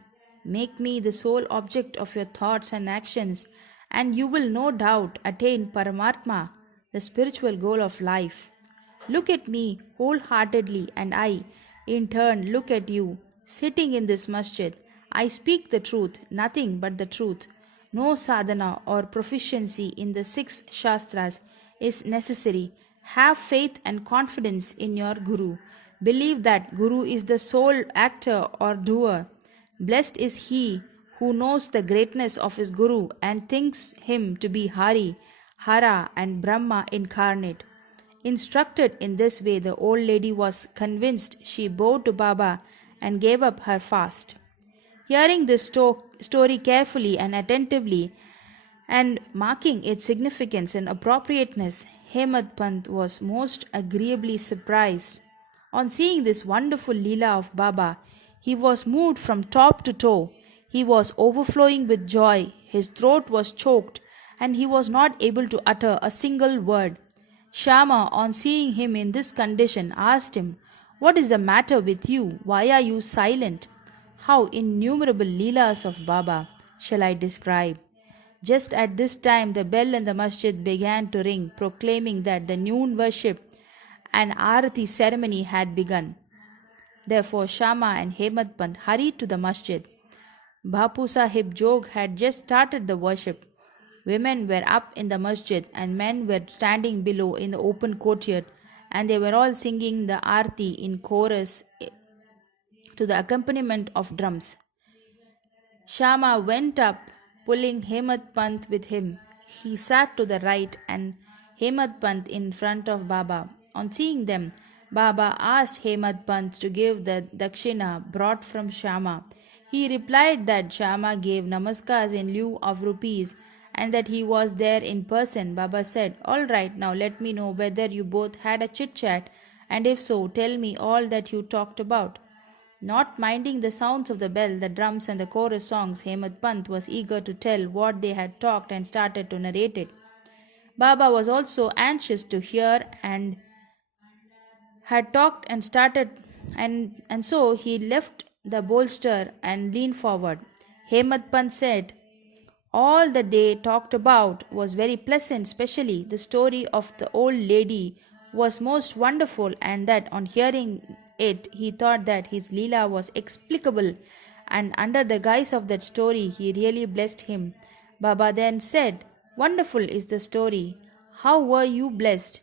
Make me the sole object of your thoughts and actions, and you will no doubt attain Paramatma, the spiritual goal of life. Look at me wholeheartedly, and I, in turn, look at you. Sitting in this masjid, I speak the truth, nothing but the truth. No sadhana or proficiency in the 6 Shastras is necessary. Have faith and confidence in your Guru. Believe that Guru is the sole actor or doer. Blessed is he who knows the greatness of his Guru and thinks him to be Hari, Hara, and Brahma incarnate. Instructed in this way, the old lady was convinced. She bowed to Baba and gave up her fast. Hearing this story carefully and attentively, and marking its significance and appropriateness, Hemad Pant was most agreeably surprised. On seeing this wonderful Leela of Baba, he was moved from top to toe. He was overflowing with joy, his throat was choked, and he was not able to utter a single word. Shama, on seeing him in this condition, asked him, "What is the matter with you? Why are you silent?" How innumerable Leelas of Baba shall I describe? Just at this time, the bell in the masjid began to ring, proclaiming that the noon worship and Arati ceremony had begun. Therefore, Shama and Hemad Pant hurried to the masjid. Bapu Sahib Jog had just started the worship. Women were up in the masjid and men were standing below in the open courtyard, and they were all singing the Arti in chorus to the accompaniment of drums. Shama went up, pulling Hemad Pant with him. He sat to the right and Hemad Pant in front of Baba. On seeing them, Baba asked Hemad Pant to give the dakshina brought from Shama. He replied that Shama gave namaskars in lieu of rupees and that he was there in person. Baba said, "All right, now let me know whether you both had a chit-chat, and if so, tell me all that you talked about." Not minding the sounds of the bell, the drums and the chorus songs, Hemad Pant was eager to tell what they had talked and started to narrate it. Baba was also anxious to hear and had talked and started and so he left the bolster and leaned forward. Hemad Pant said, "All that they talked about was very pleasant, especially the story of the old lady was most wonderful, and that on hearing it he thought that his Leela was explicable, and under the guise of that story he really blessed him." Baba then said, "Wonderful is the story. How were you blessed?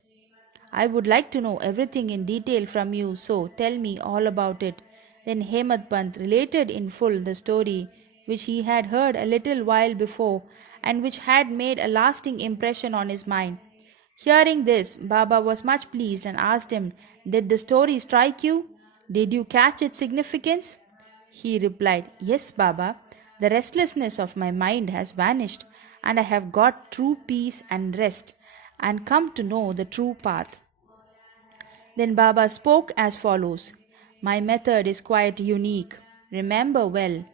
I would like to know everything in detail from you, so tell me all about it." Then Hemad Pant related in full the story which he had heard a little while before and which had made a lasting impression on his mind. Hearing this, Baba was much pleased and asked him, "Did the story strike you? Did you catch its significance?" He replied, Yes, Baba, the restlessness of my mind has vanished, and I have got true peace and rest, and come to know the true path. Then Baba spoke as follows: My method is quite unique. Remember well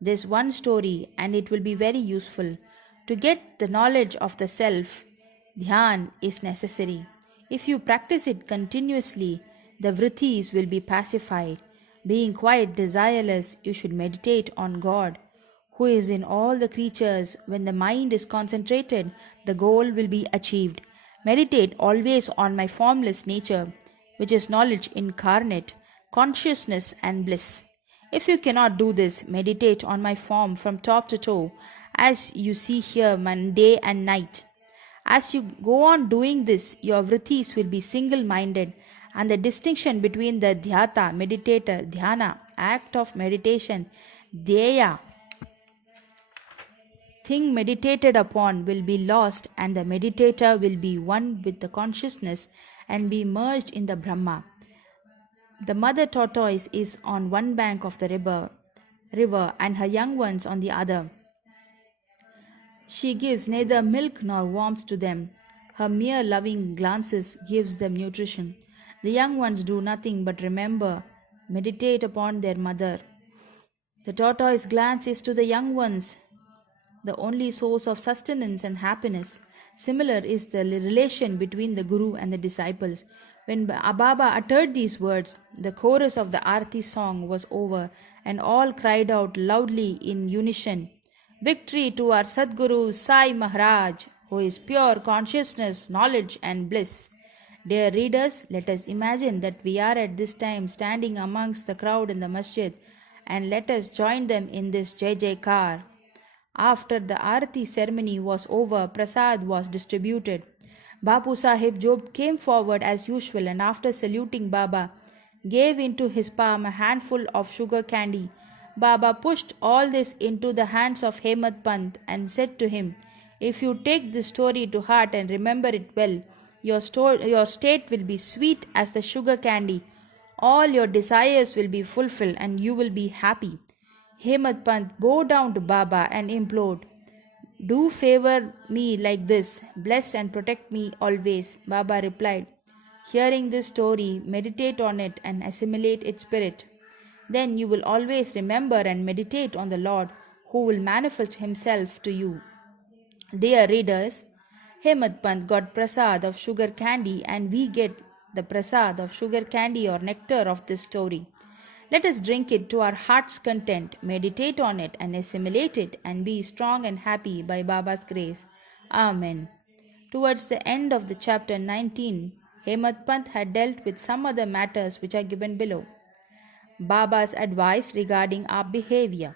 this one story, and it will be very useful. To get the knowledge of the self, dhyan is necessary. If you practice it continuously, the vrittis will be pacified. Being quite desireless, you should meditate on God, who is in all the creatures. When the mind is concentrated, the goal will be achieved. Meditate always on my formless nature, which is knowledge incarnate, consciousness, and bliss. If you cannot do this, meditate on my form from top to toe, as you see here, day and night. As you go on doing this, your vrittis will be single minded, and the distinction between the dhyata, meditator, dhyana, act of meditation, dheya, thing meditated upon, will be lost, and the meditator will be one with the consciousness and be merged in the Brahma. The mother tortoise is on one bank of the river and her young ones on the other. She gives neither milk nor warmth to them. Her mere loving glances gives them nutrition. The young ones do nothing but remember, meditate upon their mother. The tortoise glance is to the young ones the only source of sustenance and happiness. Similar is the relation between the Guru and the disciples. When Baba uttered these words, the chorus of the Aarti song was over, and all cried out loudly in unison, Victory to our Sadguru Sai Maharaj, who is pure consciousness, knowledge and bliss. Dear readers, let us imagine that we are at this time standing amongst the crowd in the masjid, and let us join them in this Jai Jaikar. After the Aarti ceremony was over, Prasad was distributed. Bapu Sahib Job came forward as usual, and after saluting Baba, gave into his palm a handful of sugar candy. Baba pushed all this into the hands of Hemad Pant and said to him, If you take this story to heart and remember it well, your state will be sweet as the sugar candy. All your desires will be fulfilled and you will be happy. Hemad Pant bowed down to Baba and implored, Do favor me like this, bless and protect me always. Baba replied, Hearing this story, meditate on it and assimilate its spirit. Then you will always remember and meditate on the Lord, who will manifest himself to you. Dear readers, Hemad Pant got prasad of sugar candy, and we get the prasad of sugar candy or nectar of this story. Let us drink it to our heart's content, meditate on it and assimilate it, and be strong and happy by Baba's grace. Amen. Towards the end of the chapter 19, Hemad Pant had dealt with some other matters which are given below. Baba's advice regarding our behavior.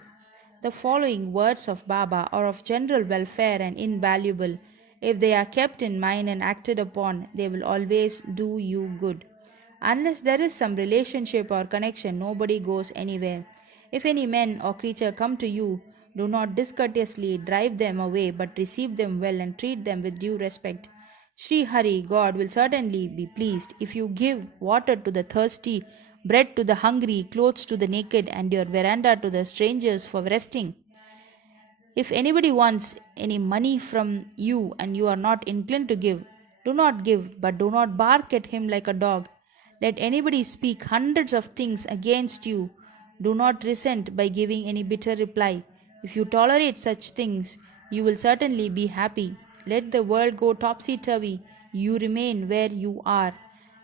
The following words of Baba are of general welfare and invaluable. If they are kept in mind and acted upon, they will always do you good. Unless there is some relationship or connection, nobody goes anywhere. If any man or creature come to you, do not discourteously drive them away, but receive them well and treat them with due respect. Sri Hari, God, will certainly be pleased if you give water to the thirsty, bread to the hungry, clothes to the naked, and your veranda to the strangers for resting. If anybody wants any money from you and you are not inclined to give, do not give, but do not bark at him like a dog. Let anybody speak hundreds of things against you. Do not resent by giving any bitter reply. If you tolerate such things, you will certainly be happy. Let the world go topsy-turvy. You remain where you are.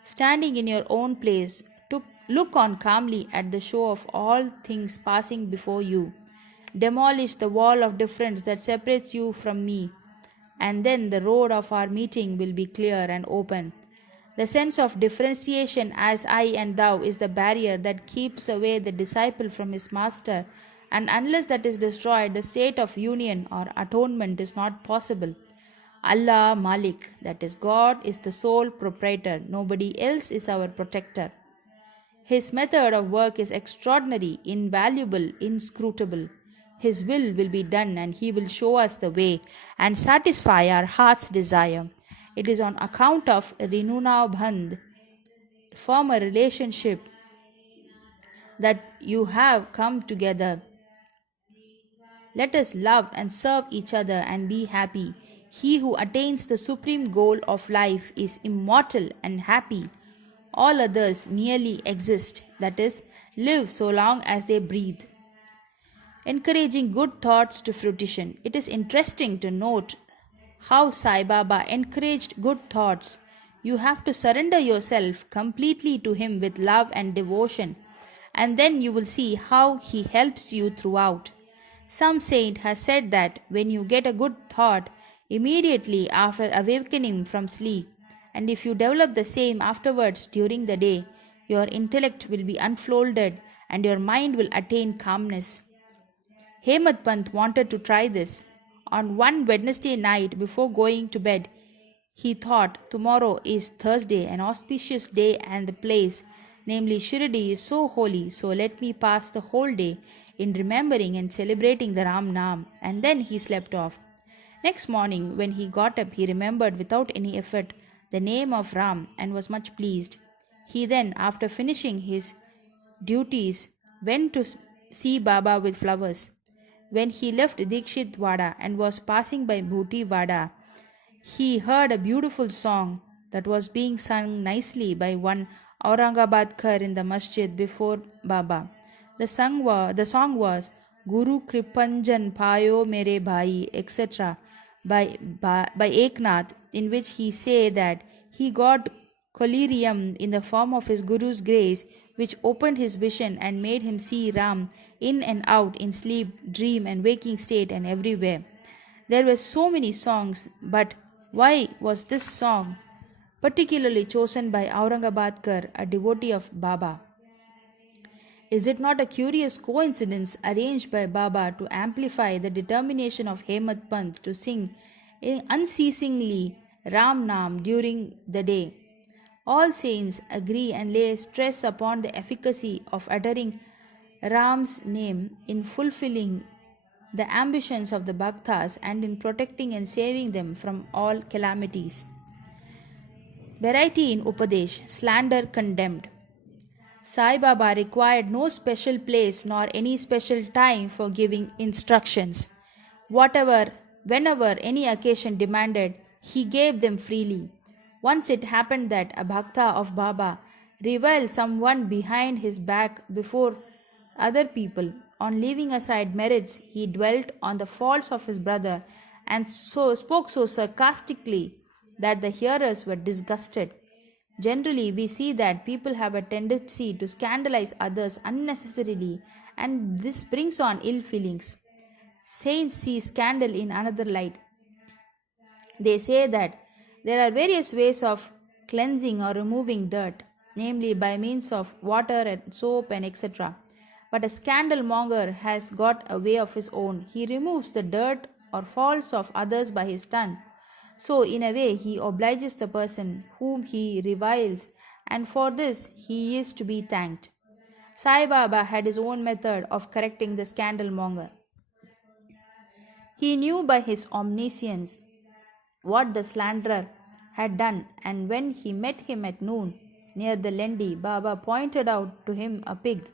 Standing in your own place, look on calmly at the show of all things passing before you. Demolish the wall of difference that separates you from me, and then the road of our meeting will be clear and open. The sense of differentiation as I and thou is the barrier that keeps away the disciple from his master, and unless that is destroyed, the state of union or atonement is not possible. Allah Malik, that is God, is the sole proprietor. Nobody else is our protector. His method of work is extraordinary, invaluable, inscrutable. His will be done, and he will show us the way and satisfy our heart's desire. It is on account of Rinuna Bandh, form a relationship that you have come together. Let us love and serve each other and be happy. He who attains the supreme goal of life is immortal and happy. All others merely exist, that is, live so long as they breathe. Encouraging good thoughts to fruition. It is interesting to note how Sai Baba encouraged good thoughts. You have to surrender yourself completely to him with love and devotion, and then you will see how he helps you throughout. Some saint has said that when you get a good thought immediately after awakening from sleep, and if you develop the same afterwards during the day, your intellect will be unfolded and your mind will attain calmness. Hemad Pant wanted to try this. On one Wednesday night before going to bed, he thought, tomorrow is Thursday, an auspicious day, and the place, namely Shirdi, is so holy, so let me pass the whole day in remembering and celebrating the Ram Naam, and then he slept off. Next morning, when he got up, he remembered without any effort the name of Ram and was much pleased. He then, after finishing his duties, went to see Baba with flowers. When he left Dikshit Wada and was passing by Bhuti Wada, he heard a beautiful song that was being sung nicely by one Aurangabadkar in the masjid before Baba. The song was Guru Kripanjan Payo Mere Bhai, etc. by Eknath, in which he say that he got collyrium in the form of his Guru's grace, which opened his vision and made him see Ram in and out in sleep, dream, and waking state and everywhere. There were so many songs, but why was this song particularly chosen by Aurangabadkar, a devotee of Baba? Is it not a curious coincidence arranged by Baba to amplify the determination of Hemad Pant to sing unceasingly Ram Naam during the day? All saints agree and lay stress upon the efficacy of uttering Ram's name in fulfilling the ambitions of the Bhaktas and in protecting and saving them from all calamities. Variety in Upadesh, slander condemned. Sai Baba required no special place nor any special time for giving instructions. Whenever any occasion demanded, he gave them freely. Once it happened that a bhakta of Baba reviled someone behind his back before other people. On leaving aside merits, he dwelt on the faults of his brother and so spoke so sarcastically that the hearers were disgusted. Generally, we see that people have a tendency to scandalize others unnecessarily, and this brings on ill feelings. Saints see scandal in another light. They say that there are various ways of cleansing or removing dirt, namely by means of water and soap and etc. But a scandal monger has got a way of his own. He removes the dirt or faults of others by his tongue. So, in a way, he obliges the person whom he reviles, and for this he is to be thanked. Sai Baba had his own method of correcting the scandal monger. He knew by his omniscience what the slanderer had done, and when he met him at noon near the Lendi, Baba pointed out to him a pig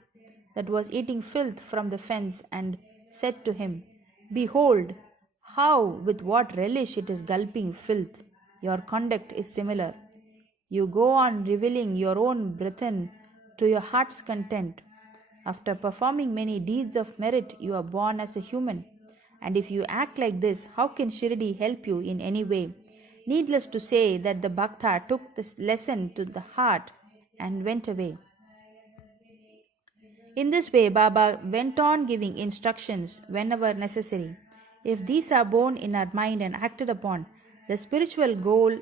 that was eating filth from the fence and said to him, "Behold, how with what relish it is gulping filth. Your conduct is similar. You go on revealing your own brethren to your heart's content. After performing many deeds of merit, you are born as a human. And if you act like this, how can Shirdi help you in any way?" Needless to say that the Bhakta took this lesson to the heart and went away. In this way, Baba went on giving instructions whenever necessary. If these are borne in our mind and acted upon, the spiritual goal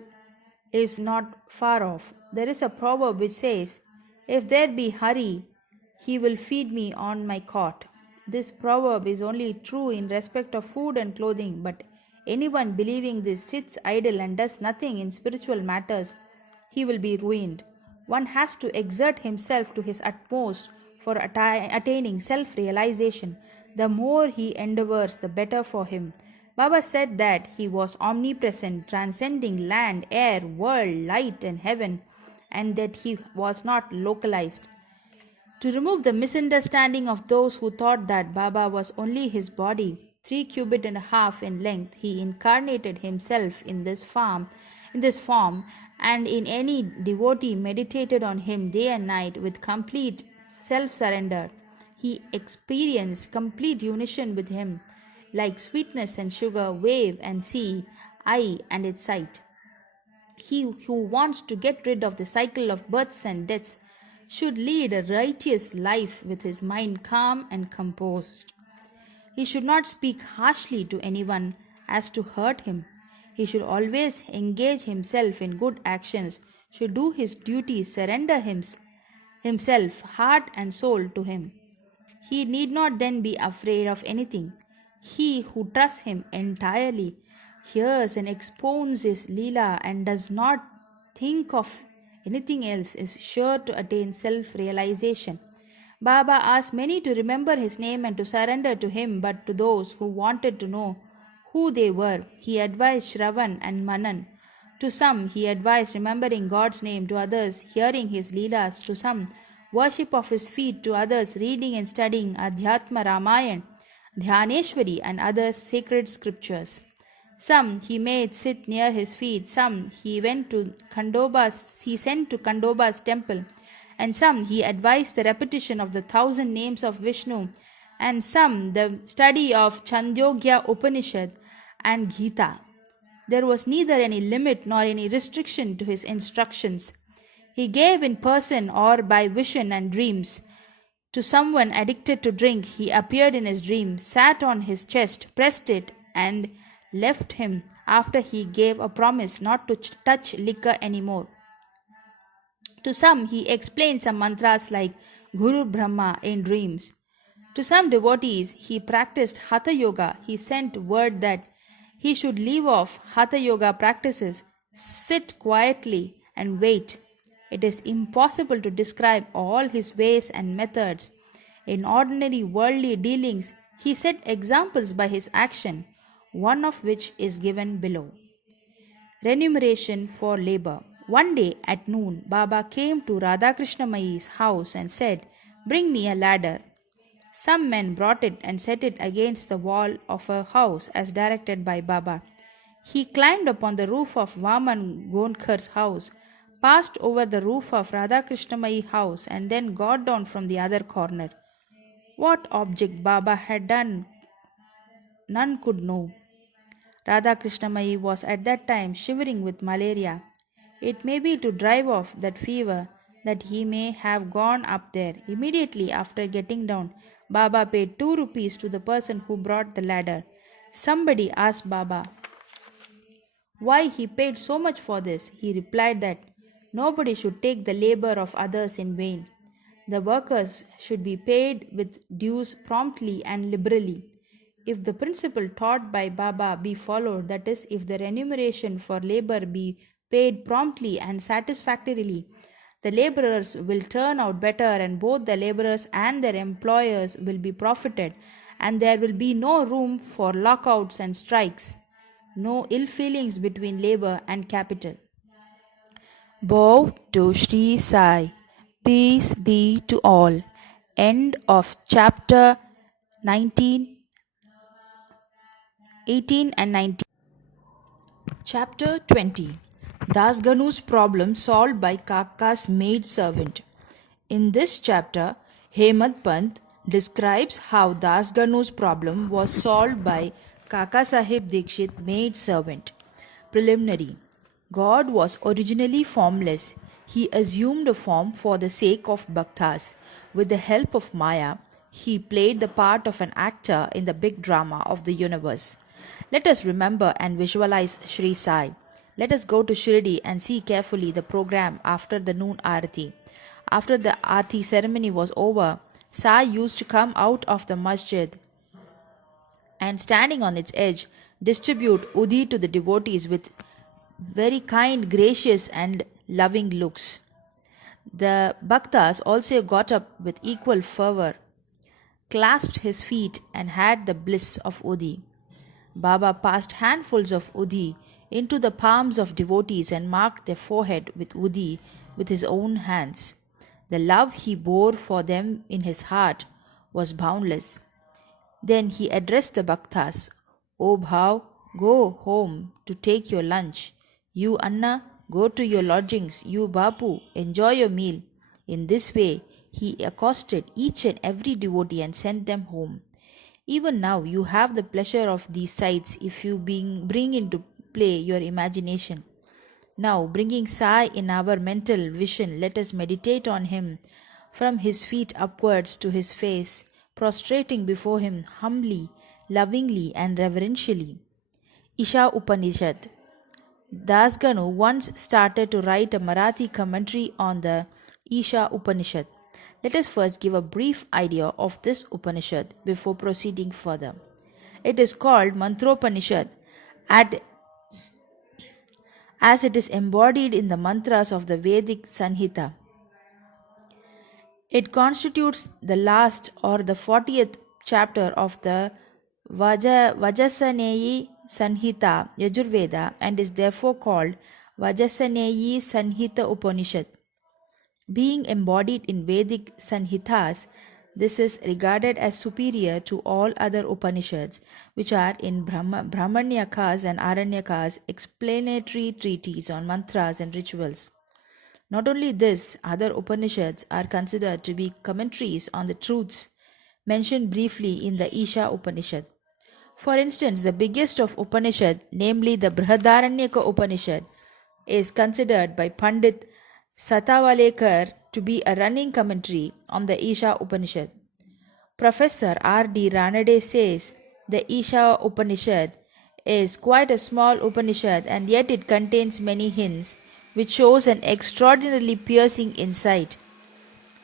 is not far off. There is a proverb which says, "If there be Hari, he will feed me on my cot." This proverb is only true in respect of food and clothing, but anyone believing this sits idle and does nothing in spiritual matters, he will be ruined. One has to exert himself to his utmost for attaining self-realization. The more he endeavors, the better for him. Baba said that he was omnipresent, transcending land, air, world, light, and heaven, and that he was not localized. To remove the misunderstanding of those who thought that Baba was only his body, 3 cubits and a half in length, he incarnated himself in this form, and in any devotee meditated on him day and night with complete self-surrender, he experienced complete unition with him, like sweetness and sugar, wave and sea, eye and its sight. He who wants to get rid of the cycle of births and deaths should lead a righteous life with his mind calm and composed. He should not speak harshly to anyone as to hurt him. He should always engage himself in good actions, should do his duties, surrender himself, heart and soul to him. He need not then be afraid of anything. He who trusts him entirely, hears and expounds his Leela and does not think of anything else is sure to attain self-realization. Baba asked many to remember his name and to surrender to him, but to those who wanted to know who they were, he advised Shravan and Manan. To some, he advised remembering God's name, to others, hearing his Leelas, to some, worship of his feet, to others, reading and studying Adhyatma Ramayan, Dhyaneshwari, and other sacred scriptures. Some he made sit near his feet, some he sent to Khandoba's temple, and some he advised the repetition of the 1,000 names of Vishnu, and some the study of Chandogya Upanishad and Gita. There was neither any limit nor any restriction to his instructions. He gave in person or by vision and dreams. To someone addicted to drink, he appeared in his dream, sat on his chest, pressed it, and left him after he gave a promise not to touch liquor anymore. To some, he explained some mantras like Guru Brahma in dreams. To some devotees, he practiced Hatha Yoga. He sent word that he should leave off Hatha Yoga practices, sit quietly, and wait. It is impossible to describe all his ways and methods. In ordinary worldly dealings, he set examples by his action, one of which is given below. Remuneration for labor. One day at noon, Baba came to Radhakrishna Mai's house and said, "Bring me a ladder." Some men brought it and set it against the wall of her house as directed by Baba. He climbed upon the roof of Vaman Gonkar's house, passed over the roof of Radhakrishna Mai house, and then got down from the other corner. What object Baba had done, none could know. Radhakrishna Mai was at that time shivering with malaria. It may be to drive off that fever that he may have gone up there. Immediately after getting down, Baba paid 2 rupees to the person who brought the ladder. Somebody asked Baba why he paid so much for this. He replied that nobody should take the labor of others in vain. The workers should be paid with dues promptly and liberally. If the principle taught by Baba be followed, that is, if the remuneration for labor be paid promptly and satisfactorily, the laborers will turn out better, and both the laborers and their employers will be profited, and there will be no room for lockouts and strikes, no ill feelings between labor and capital. Bow to Sri Sai. Peace be to all. End of chapter 19, 18 and 19. Chapter 20. Dasganu's problem solved by Kaka's maid servant. In this chapter, Hemad Pant describes how Dasganu's problem was solved by Kaka Sahib Dikshit maid servant. Preliminary. God was originally formless. He assumed a form for the sake of bhaktas. With the help of Maya, he played the part of an actor in the big drama of the universe. Let us remember and visualize Sri Sai. Let us go to Shirdi and see carefully the program after the noon Aarti. After the Aarti ceremony was over, Sai used to come out of the masjid and, standing on its edge, distribute Udi to the devotees with very kind, gracious and loving looks. The bhaktas also got up with equal fervor, clasped his feet and had the bliss of Udi. Baba passed handfuls of Udi into the palms of devotees and marked their forehead with Udi with his own hands. The love he bore for them in his heart was boundless. Then he addressed the Bhaktas. O Bhav, go home to take your lunch. You Anna, go to your lodgings. You Bapu, enjoy your meal. In this way, he accosted each and every devotee and sent them home. Even now, you have the pleasure of these sights if you bring into play your imagination. Now, bringing Sai in our mental vision, let us meditate on him from his feet upwards to his face, prostrating before him humbly, lovingly, and reverentially. Isha Upanishad. Dasganu once started to write a Marathi commentary on the Isha Upanishad. Let us first give a brief idea of this Upanishad before proceeding further. It is called Mantropanishad as it is embodied in the mantras of the Vedic Sanhita. It constitutes the last or the 40th chapter of the Vajasaneyi Sanhita Yajurveda and is therefore called Vajasaneyi Sanhita Upanishad. Being embodied in Vedic Sanhitas, this is regarded as superior to all other Upanishads, which are in Brahmanyakas and Aranyakas, explanatory treatises on mantras and rituals. Not only this, other Upanishads are considered to be commentaries on the truths mentioned briefly in the Isha Upanishad. For instance, the biggest of Upanishad, namely the Brihadaranyaka Upanishad, is considered by Pandit Satavalekar to be a running commentary on the Isha Upanishad. Professor R.D. Ranade says the Isha Upanishad is quite a small Upanishad and yet it contains many hints which shows an extraordinarily piercing insight.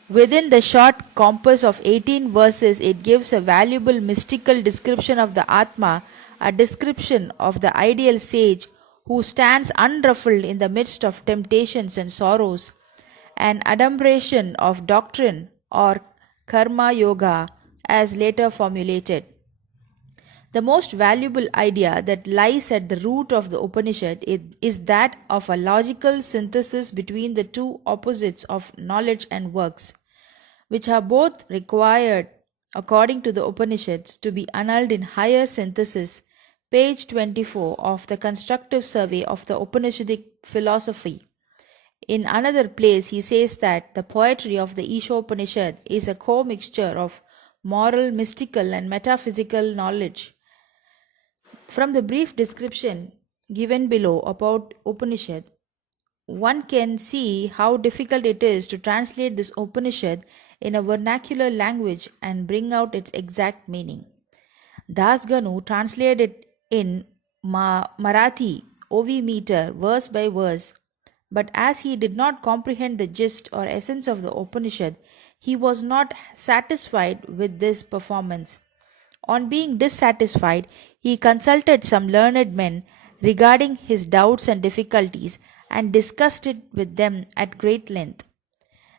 Within the short compass of 18 verses, it gives a valuable mystical description of the Atma, a description of the ideal sage who stands unruffled in the midst of temptations and sorrows, an adumbration of doctrine or karma yoga as later formulated. The most valuable idea that lies at the root of the Upanishad is that of a logical synthesis between the two opposites of knowledge and works, which are both required, according to the Upanishads, to be annulled in higher synthesis, page 24 of the constructive survey of the Upanishadic philosophy. In another place, he says that the poetry of the Isha Upanishad is a co-mixture of moral, mystical, and metaphysical knowledge. From the brief description given below about Upanishad, one can see how difficult it is to translate this Upanishad in a vernacular language and bring out its exact meaning. Dasganu translated it in Marathi, OV meter, verse by verse, but as he did not comprehend the gist or essence of the Upanishad, he was not satisfied with this performance. On being dissatisfied, he consulted some learned men regarding his doubts and difficulties and discussed it with them at great length.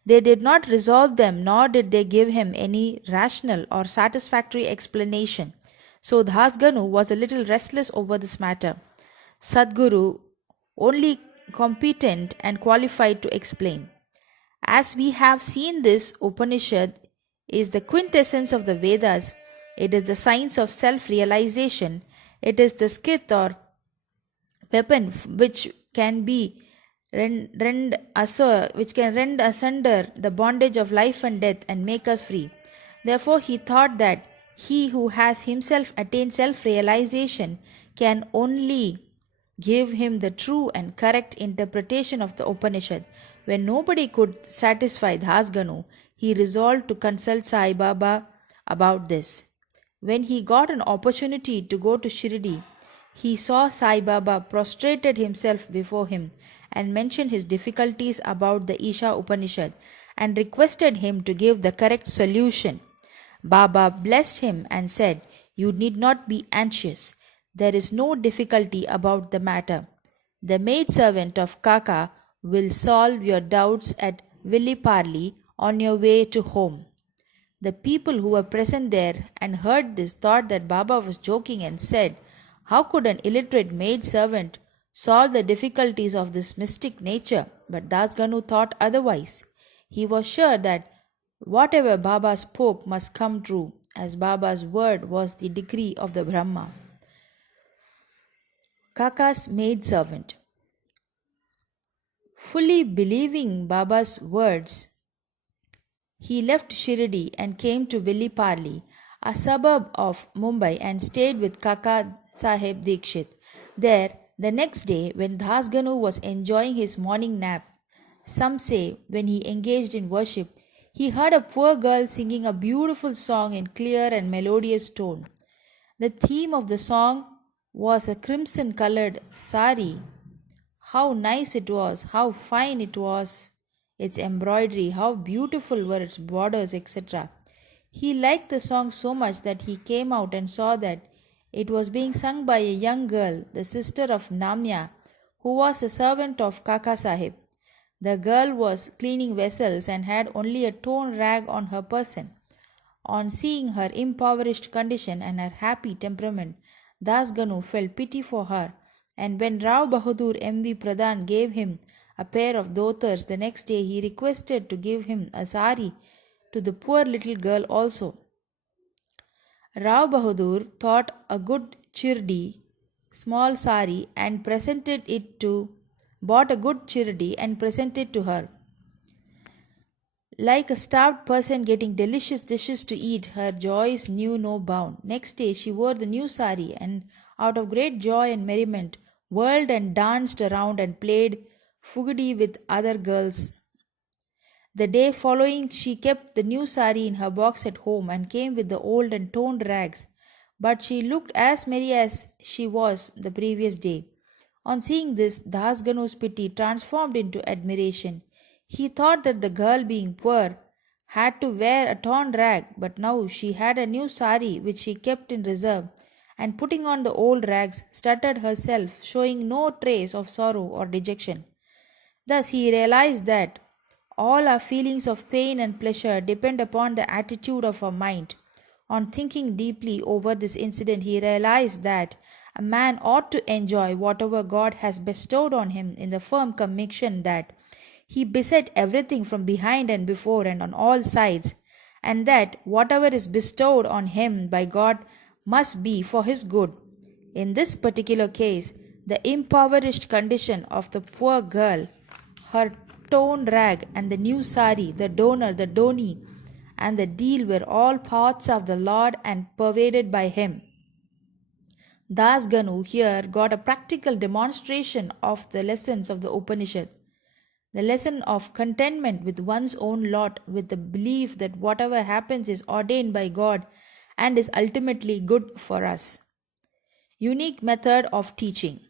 They did not resolve them, nor did they give him any rational or satisfactory explanation. So Dasganu was a little restless over this matter. Sadguru only competent and qualified to explain. As we have seen, this Upanishad is the quintessence of the Vedas. It is the science of self-realization. It is the skith or weapon which can rend asunder the bondage of life and death and make us free. Therefore, he thought that he who has himself attained self-realization can only give him the true and correct interpretation of the Upanishad. When nobody could satisfy Dasganu, he resolved to consult Sai Baba about this. When he got an opportunity to go to Shirdi, he saw Sai Baba prostrated himself before him and mentioned his difficulties about the Isha Upanishad and requested him to give the correct solution. Baba blessed him and said, "You need not be anxious. There is no difficulty about the matter. The maidservant of Kaka will solve your doubts at Villiparli on your way to home." The people who were present there and heard this thought that Baba was joking and said, "How could an illiterate maid-servant solve the difficulties of this mystic nature?" But Dasganu thought otherwise. He was sure that whatever Baba spoke must come true, as Baba's word was the decree of the Brahma. Kaka's maidservant. Fully believing Baba's words, he left Shirdi and came to Viliparli, a suburb of Mumbai, and stayed with Kaka Sahib Dikshit. There, the next day, when Dasganu was enjoying his morning nap, some say when he engaged in worship, he heard a poor girl singing a beautiful song in clear and melodious tone. The theme of the song was a crimson colored sari. How nice it was, how fine it was, its embroidery, how beautiful were its borders, etc. He liked the song so much that he came out and saw that it was being sung by a young girl, the sister of Namya, who was a servant of Kaka Sahib. The girl was cleaning vessels and had only a torn rag on her person. On seeing her impoverished condition and her happy temperament, Dasganu felt pity for her, and when Rao Bahadur M.V. Pradhan gave him a pair of dhotars the next day, he requested to give him a sari to the poor little girl also. Rao Bahadur thought a good chirdi, small sari, and bought a good chirdi and presented to her. Like a starved person getting delicious dishes to eat, her joys knew no bound. Next day she wore the new sari and, out of great joy and merriment, whirled and danced around and played fugadi with other girls. The day following she kept the new sari in her box at home and came with the old and torn rags, but she looked as merry as she was the previous day. On seeing this, Dasganu's pity transformed into admiration. He thought that the girl, being poor, had to wear a torn rag, but now she had a new sari which she kept in reserve, and putting on the old rags, strutted herself, showing no trace of sorrow or dejection. Thus he realized that all our feelings of pain and pleasure depend upon the attitude of our mind. On thinking deeply over this incident, he realized that a man ought to enjoy whatever God has bestowed on him in the firm conviction that he beset everything from behind and before and on all sides, and that whatever is bestowed on him by God must be for his good. In this particular case, the impoverished condition of the poor girl, her torn rag, and the new sari, the donor, the doni, and the deal were all parts of the Lord and pervaded by him. Dasganu here got a practical demonstration of the lessons of the Upanishad. The lesson of contentment with one's own lot, with the belief that whatever happens is ordained by God and is ultimately good for us. Unique method of teaching.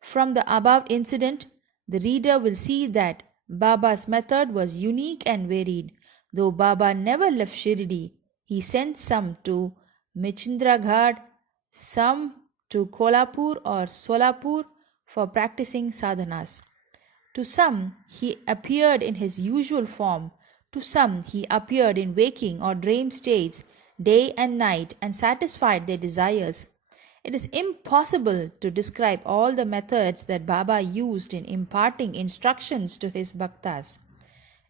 From the above incident, the reader will see that Baba's method was unique and varied. Though Baba never left Shirdi, he sent some to Michindraghat, some to Kolhapur or Solapur for practicing sadhanas. To some he appeared in his usual form, to some he appeared in waking or dream states day and night and satisfied their desires. It is impossible to describe all the methods that Baba used in imparting instructions to his bhaktas.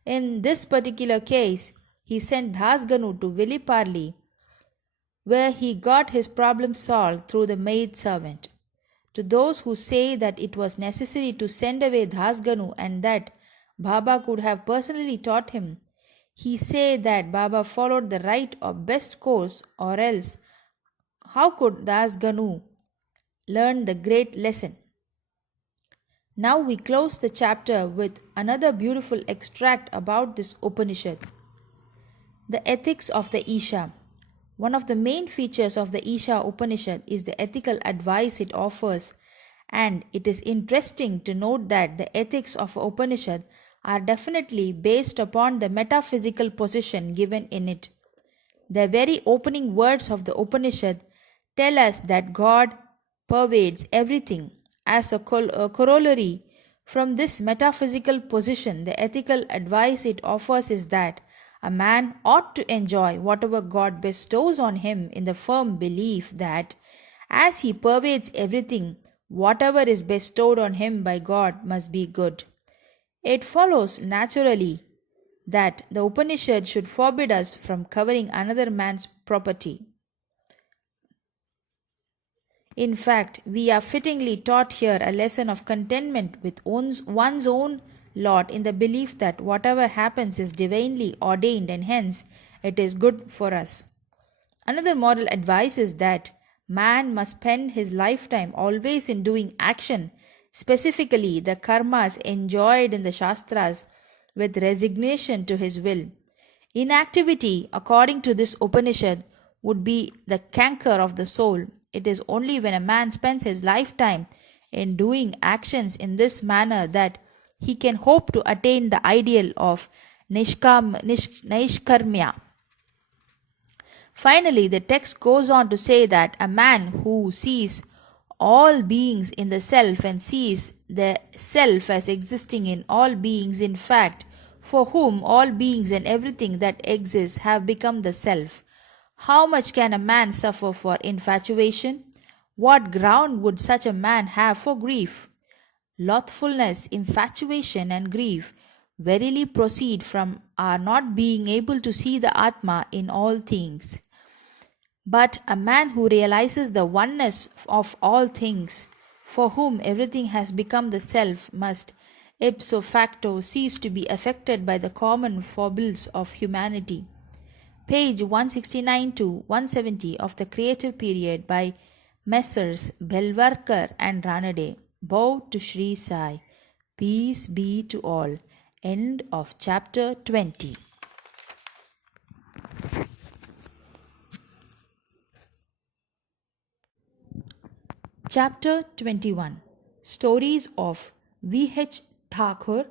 In this particular case, he sent Dasganu to Viliparli, where he got his problem solved through the maid servant. To those who say that it was necessary to send away Dasganu and that Baba could have personally taught him, he say that Baba followed the right or best course, or else how could Dasganu learn the great lesson? Now we close the chapter with another beautiful extract about this Upanishad. The ethics of the Isha. One of the main features of the Isha Upanishad is the ethical advice it offers, and it is interesting to note that the ethics of Upanishad are definitely based upon the metaphysical position given in it. The very opening words of the Upanishad tell us that God pervades everything. As a corollary from this metaphysical position, the ethical advice it offers is that a man ought to enjoy whatever God bestows on him in the firm belief that, as he pervades everything, whatever is bestowed on him by God must be good. It follows naturally that the Upanishad should forbid us from covering another man's property. In fact, we are fittingly taught here a lesson of contentment with one's own lot in the belief that whatever happens is divinely ordained and hence it is good for us. Another moral advice is that man must spend his lifetime always in doing action, specifically the karmas enjoined in the Shastras, with resignation to his will. Inactivity, according to this Upanishad, would be the canker of the soul. It is only when a man spends his lifetime in doing actions in this manner that he can hope to attain the ideal of Naishkarmya. Finally, the text goes on to say that a man who sees all beings in the self and sees the self as existing in all beings, in fact, for whom all beings and everything that exists have become the self. How much can a man suffer for infatuation? What ground would such a man have for grief? Slothfulness, infatuation, and grief verily proceed from our not being able to see the Atma in all things. But a man who realizes the oneness of all things, for whom everything has become the self, must ipso facto cease to be affected by the common foibles of humanity. Page 169 to 170 of the Creative Period by Messrs. Belvarkar and Ranade. Bow to Sri Sai. Peace be to all. End of chapter 20. Chapter 21. Stories of V.H. Thakur,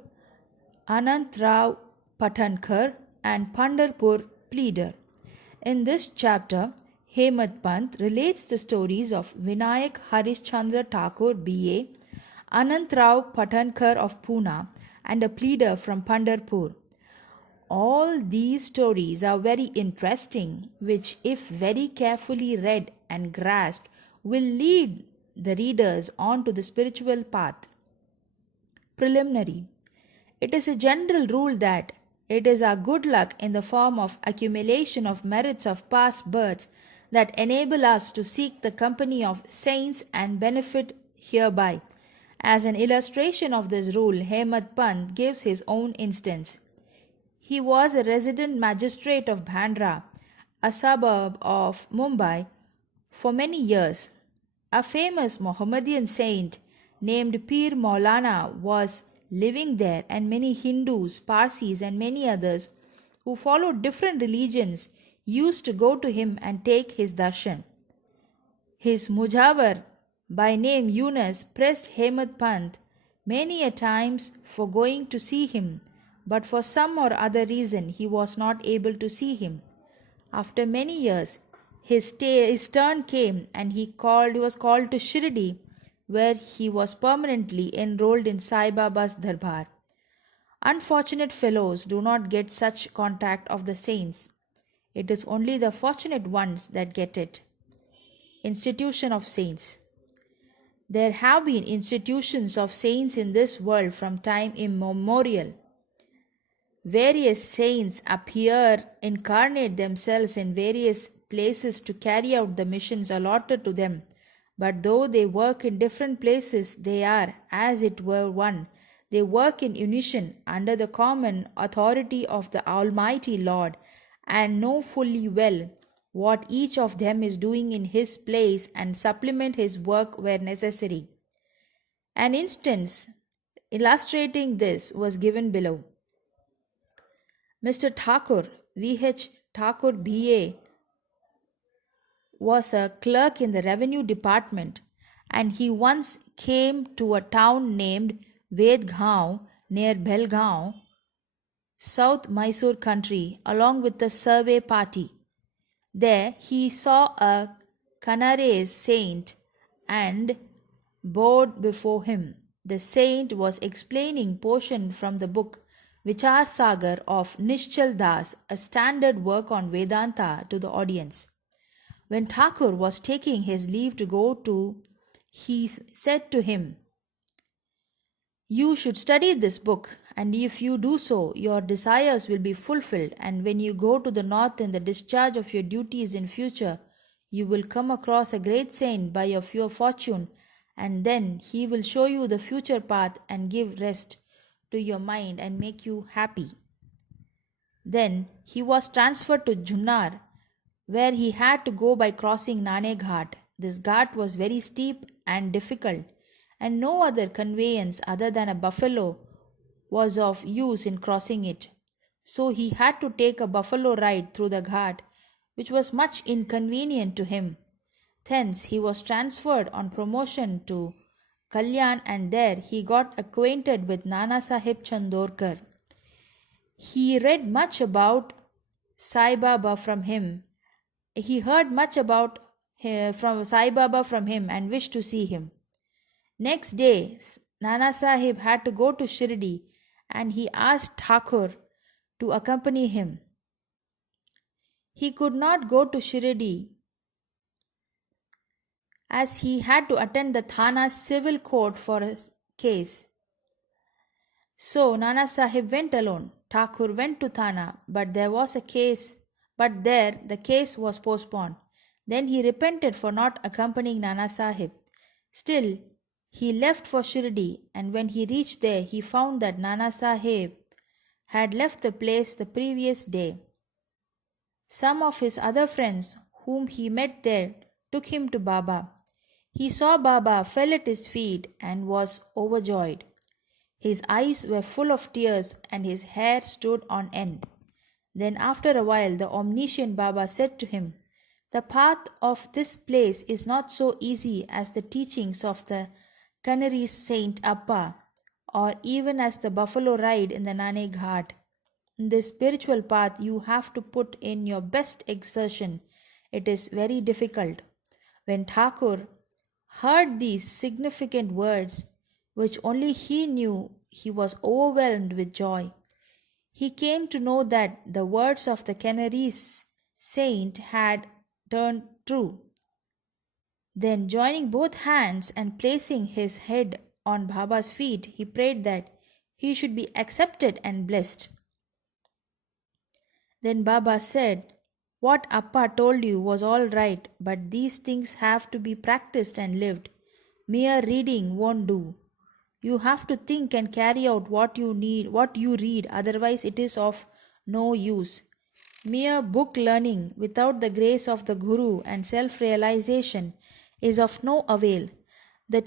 Anant Rao Patankar and Pandharpur Pleader. In this chapter, Hemad Pant relates the stories of Vinayak Harishchandra Thakur B.A., Anant Rao Patankar of Pune, and a pleader from Pandharpur. All these stories are very interesting, which, if very carefully read and grasped, will lead the readers on to the spiritual path. Preliminary. It is a general rule that it is our good luck in the form of accumulation of merits of past births that enable us to seek the company of saints and benefit hereby. As an illustration of this rule, Hemad Pant gives his own instance. He was a resident magistrate of Bandra, a suburb of Mumbai, for many years. A famous Mohammedan saint named Pir Maulana was living there, and many Hindus, Parsis, and many others who followed different religions used to go to him and take his darshan. His Mujawar, by name Yunus, pressed Hemad Pant many a times for going to see him, but for some or other reason he was not able to see him. After many years, his turn came, and he was called to Shirdi, where he was permanently enrolled in Sai Baba's Darbar. Unfortunate fellows do not get such contact of the saints. It is only the fortunate ones that get it. Institution of Saints. There have been institutions of saints in this world from time immemorial. Various saints appear, incarnate themselves in various places to carry out the missions allotted to them. But though they work in different places, they are, as it were, one. They work in unison under the common authority of the Almighty Lord, and know fully well what each of them is doing in his place, and supplement his work where necessary. An instance illustrating this was given below. Mr. Thakur, V.H. Thakur B.A., was a clerk in the revenue department, and he once came to a town named Vedgaon near Belgaon, South Mysore country, along with the survey party. There he saw a Canarese saint and bowed before him. The saint was explaining portion from the book Vichar Sagar of Nishchal Das, a standard work on Vedanta, to the audience. When Thakur was taking his leave to go to, he said to him, "You should study this book And if you do so, your desires will be fulfilled, and when you go to the north in the discharge of your duties in future, you will come across a great saint by of your fortune, and then he will show you the future path and give rest to your mind and make you happy. Then he was transferred to Junnar, where he had to go by crossing Nane Ghat. This ghat was very steep and difficult, and no other conveyance other than a buffalo was of use in crossing it. So he had to take a buffalo ride through the ghat, which was much inconvenient to him. Thence he was transferred on promotion to Kalyan, and there he got acquainted with Nana Sahib Chandorkar. He read much about Sai Baba from him. He heard much about from Sai Baba from him and wished to see him. Next day, Nana Sahib had to go to Shirdi, and he asked Thakur to accompany him. He could not go to Shirdi as he had to attend the Thana civil court for his case. So Nana Sahib went alone. Thakur went to Thana, but there the case was postponed. Then he repented for not accompanying Nana Sahib. Still, he left for Shirdi, and when he reached there, he found that Nana Sahib had left the place the previous day. Some of his other friends, whom he met there, took him to Baba. He saw Baba, fell at his feet, and was overjoyed. His eyes were full of tears, and his hair stood on end. Then, after a while, the omniscient Baba said to him, "The path of this place is not so easy as the teachings of the Canary Saint Appa, or even as the buffalo ride in the Nane Ghat. In this spiritual path, you have to put in your best exertion. It is very difficult." When Thakur heard these significant words, which only he knew, he was overwhelmed with joy. He came to know that the words of the Canary Saint had turned true. Then, joining both hands and placing his head on Baba's feet, he prayed that he should be accepted and blessed. Then Baba said, "What Appa told you was all right, but these things have to be practiced and lived. Mere reading won't do. You have to think and carry out what you read, otherwise it is of no use. Mere book learning without the grace of the Guru and self-realization is of no avail." The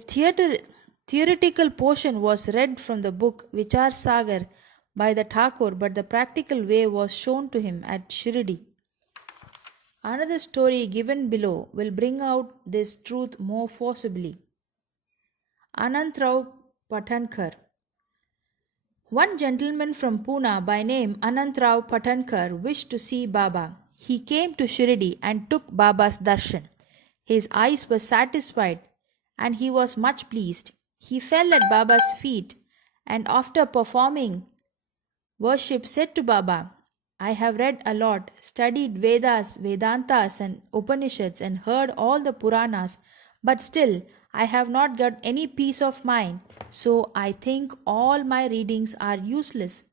theoretical portion was read from the book Vichar Sagar by the Thakur, but the practical way was shown to him at Shirdi. Another story given below will bring out this truth more forcibly. Anantrao Patankar. One gentleman from Pune by name Anantrao Patankar wished to see Baba. He came to Shirdi and took Baba's darshan. His eyes were satisfied and he was much pleased. He fell at Baba's feet and after performing worship said to Baba, "I have read a lot, studied Vedas, Vedantas and Upanishads and heard all the Puranas, but still I have not got any peace of mind, so I think all my readings are useless.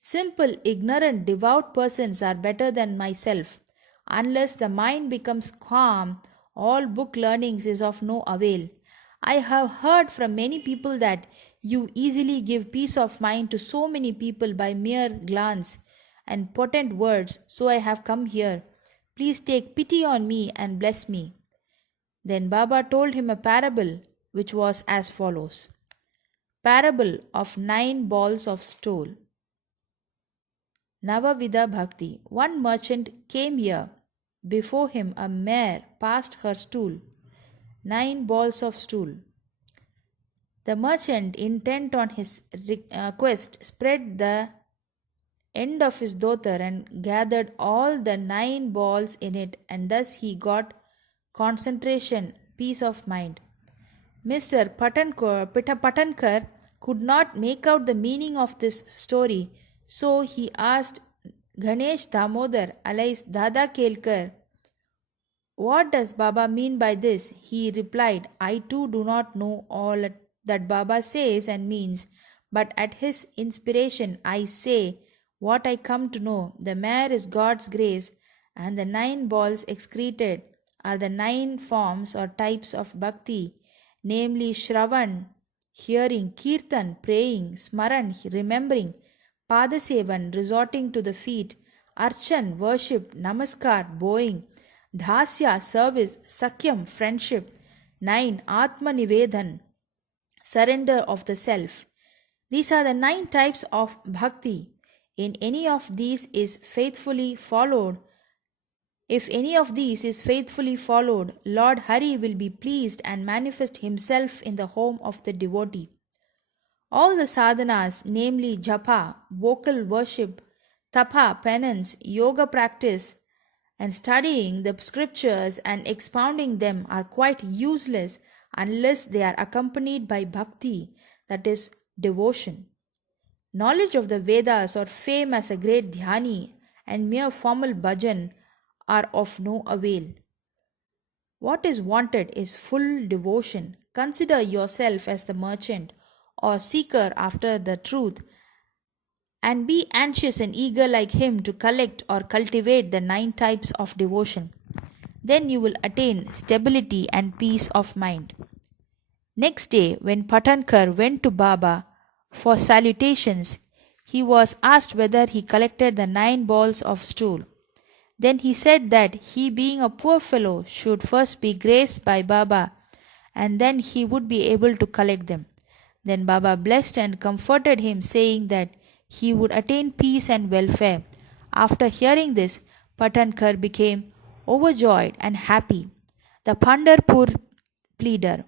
Simple, ignorant, devout persons are better than myself. Unless the mind becomes calm, all book learnings is of no avail. I have heard from many people that you easily give peace of mind to so many people by mere glance and potent words, so I have come here. Please take pity on me and bless me." Then Baba told him a parable which was as follows. Parable of 9 balls of stool. Navavida Bhakti. One merchant came here. Before him a mare passed her stool. 9 balls of stool. The merchant, intent on his quest, spread the end of his dhotar and gathered all the 9 balls in it, and thus he got concentration, peace of mind. Mr. Patankar could not make out the meaning of this story, so he asked Ganesh Damodar alias Dada Kelkar, "What does Baba mean by this?" He replied, "I too do not know all that Baba says and means, but at his inspiration I say what I come to know. The mare is God's grace, and the 9 balls excreted are the 9 forms or types of bhakti, namely Shravan, hearing, Kirtan, praying, Smaran, remembering, Padasevan, resorting to the feet, Archan, worship, Namaskar, bowing, Dhasya, service, Sakyam, friendship, 9. Atma Nivedan, surrender of the self. These are the 9 types of bhakti. In any of these is faithfully followed, if any of these is faithfully followed, Lord Hari will be pleased and manifest himself in the home of the devotee. All the sadhanas, namely japa, vocal worship, tapa, penance, yoga practice, and studying the scriptures and expounding them are quite useless unless they are accompanied by bhakti, that is, devotion. Knowledge of the Vedas or fame as a great dhyani and mere formal bhajan are of no avail. What is wanted is full devotion. Consider yourself as the merchant or seeker after the truth, and be anxious and eager like him to collect or cultivate the 9 types of devotion. Then you will attain stability and peace of mind. Next day, when Patankar went to Baba for salutations, he was asked whether he collected the 9 balls of stool. Then he said that he, being a poor fellow, should first be graced by Baba, and then he would be able to collect them. Then Baba blessed and comforted him, saying that he would attain peace and welfare. After hearing this, Patankar became overjoyed and happy. The Pandharpur pleader.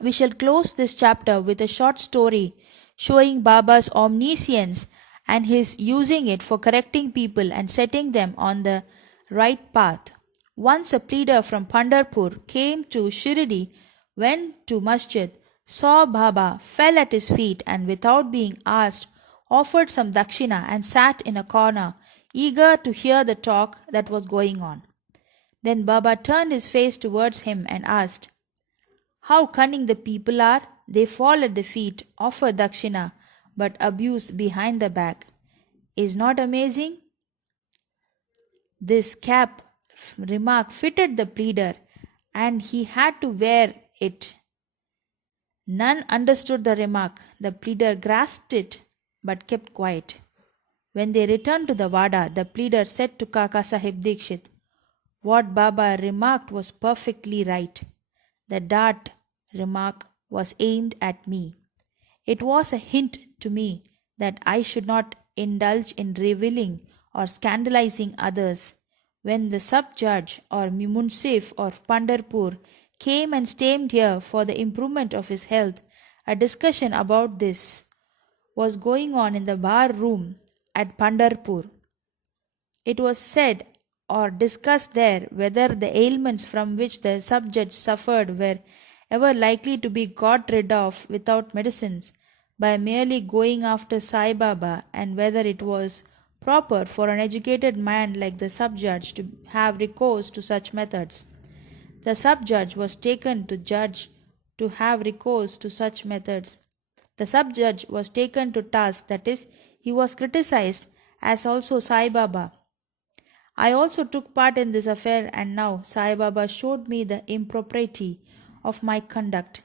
We shall close this chapter with a short story showing Baba's omniscience and his using it for correcting people and setting them on the right path. Once a pleader from Pandharpur came to Shirdi, went to masjid, saw Baba, fell at his feet, and without being asked, offered some dakshina and sat in a corner, eager to hear the talk that was going on. Then Baba turned his face towards him and asked, "How cunning the people are! They fall at the feet, offer dakshina, but abuse behind the back. Is not amazing?" This cap remark fitted the pleader, and he had to wear it. None understood the remark. The pleader grasped it, but kept quiet. When they returned to the Wada, the pleader said to Kaka Sahib Dikshit, "What Baba remarked was perfectly right. The dart remark was aimed at me. It was a hint to me that I should not indulge in reveling or scandalizing others. When the sub-judge or munsif of Pandharpur came and stayed here for the improvement of his health, a discussion about this was going on in the bar room at Pandharpur. It was said or discussed there whether the ailments from which the sub-judge suffered were ever likely to be got rid of without medicines by merely going after Sai Baba, and whether it was proper for an educated man like the sub-judge to have recourse to such methods. The sub-judge was taken to judge to have recourse to such methods. The sub-judge was taken to task, that is, he was criticized, as also Sai Baba. I also took part in this affair, and now Sai Baba showed me the impropriety of my conduct.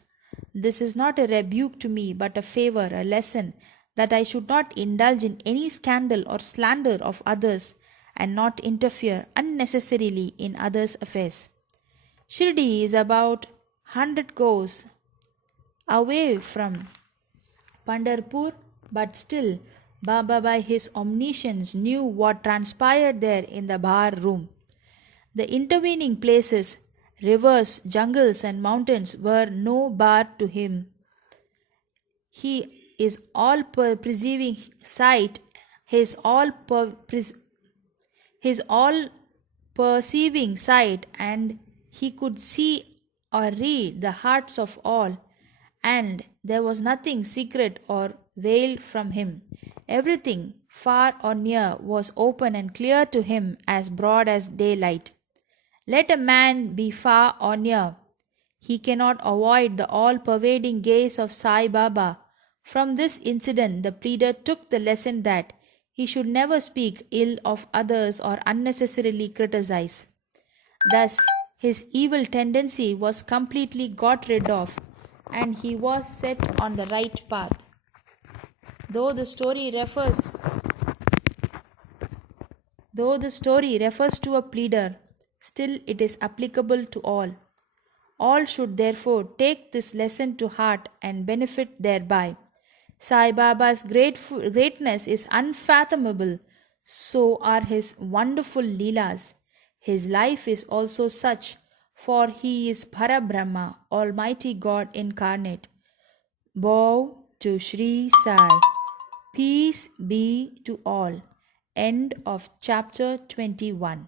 This is not a rebuke to me, but a favor, a lesson, that I should not indulge in any scandal or slander of others, and not interfere unnecessarily in others' affairs. Shirdi is about 100 goes away from Pandharpur, but still Baba by his omniscience knew what transpired there in the bar room. The intervening places, rivers, jungles, and mountains were no bar to him. He is all perceiving sight, his all perceiving sight, and he could see or read the hearts of all, and there was nothing secret or veiled from him. Everything, far or near, was open and clear to him as broad as daylight. Let a man be far or near, he cannot avoid the all-pervading gaze of Sai Baba, From this incident, the pleader took the lesson that he should never speak ill of others or unnecessarily criticize. Thus, his evil tendency was completely got rid of and he was set on the right path. Though the story refers to a pleader, still it is applicable to all. All should therefore take this lesson to heart and benefit thereby. Sai Baba's greatness is unfathomable, so are his wonderful Leelas. His life is also such, for he is Parabrahma, Almighty God incarnate. Bow to Sri Sai. Peace be to all. End of chapter 21.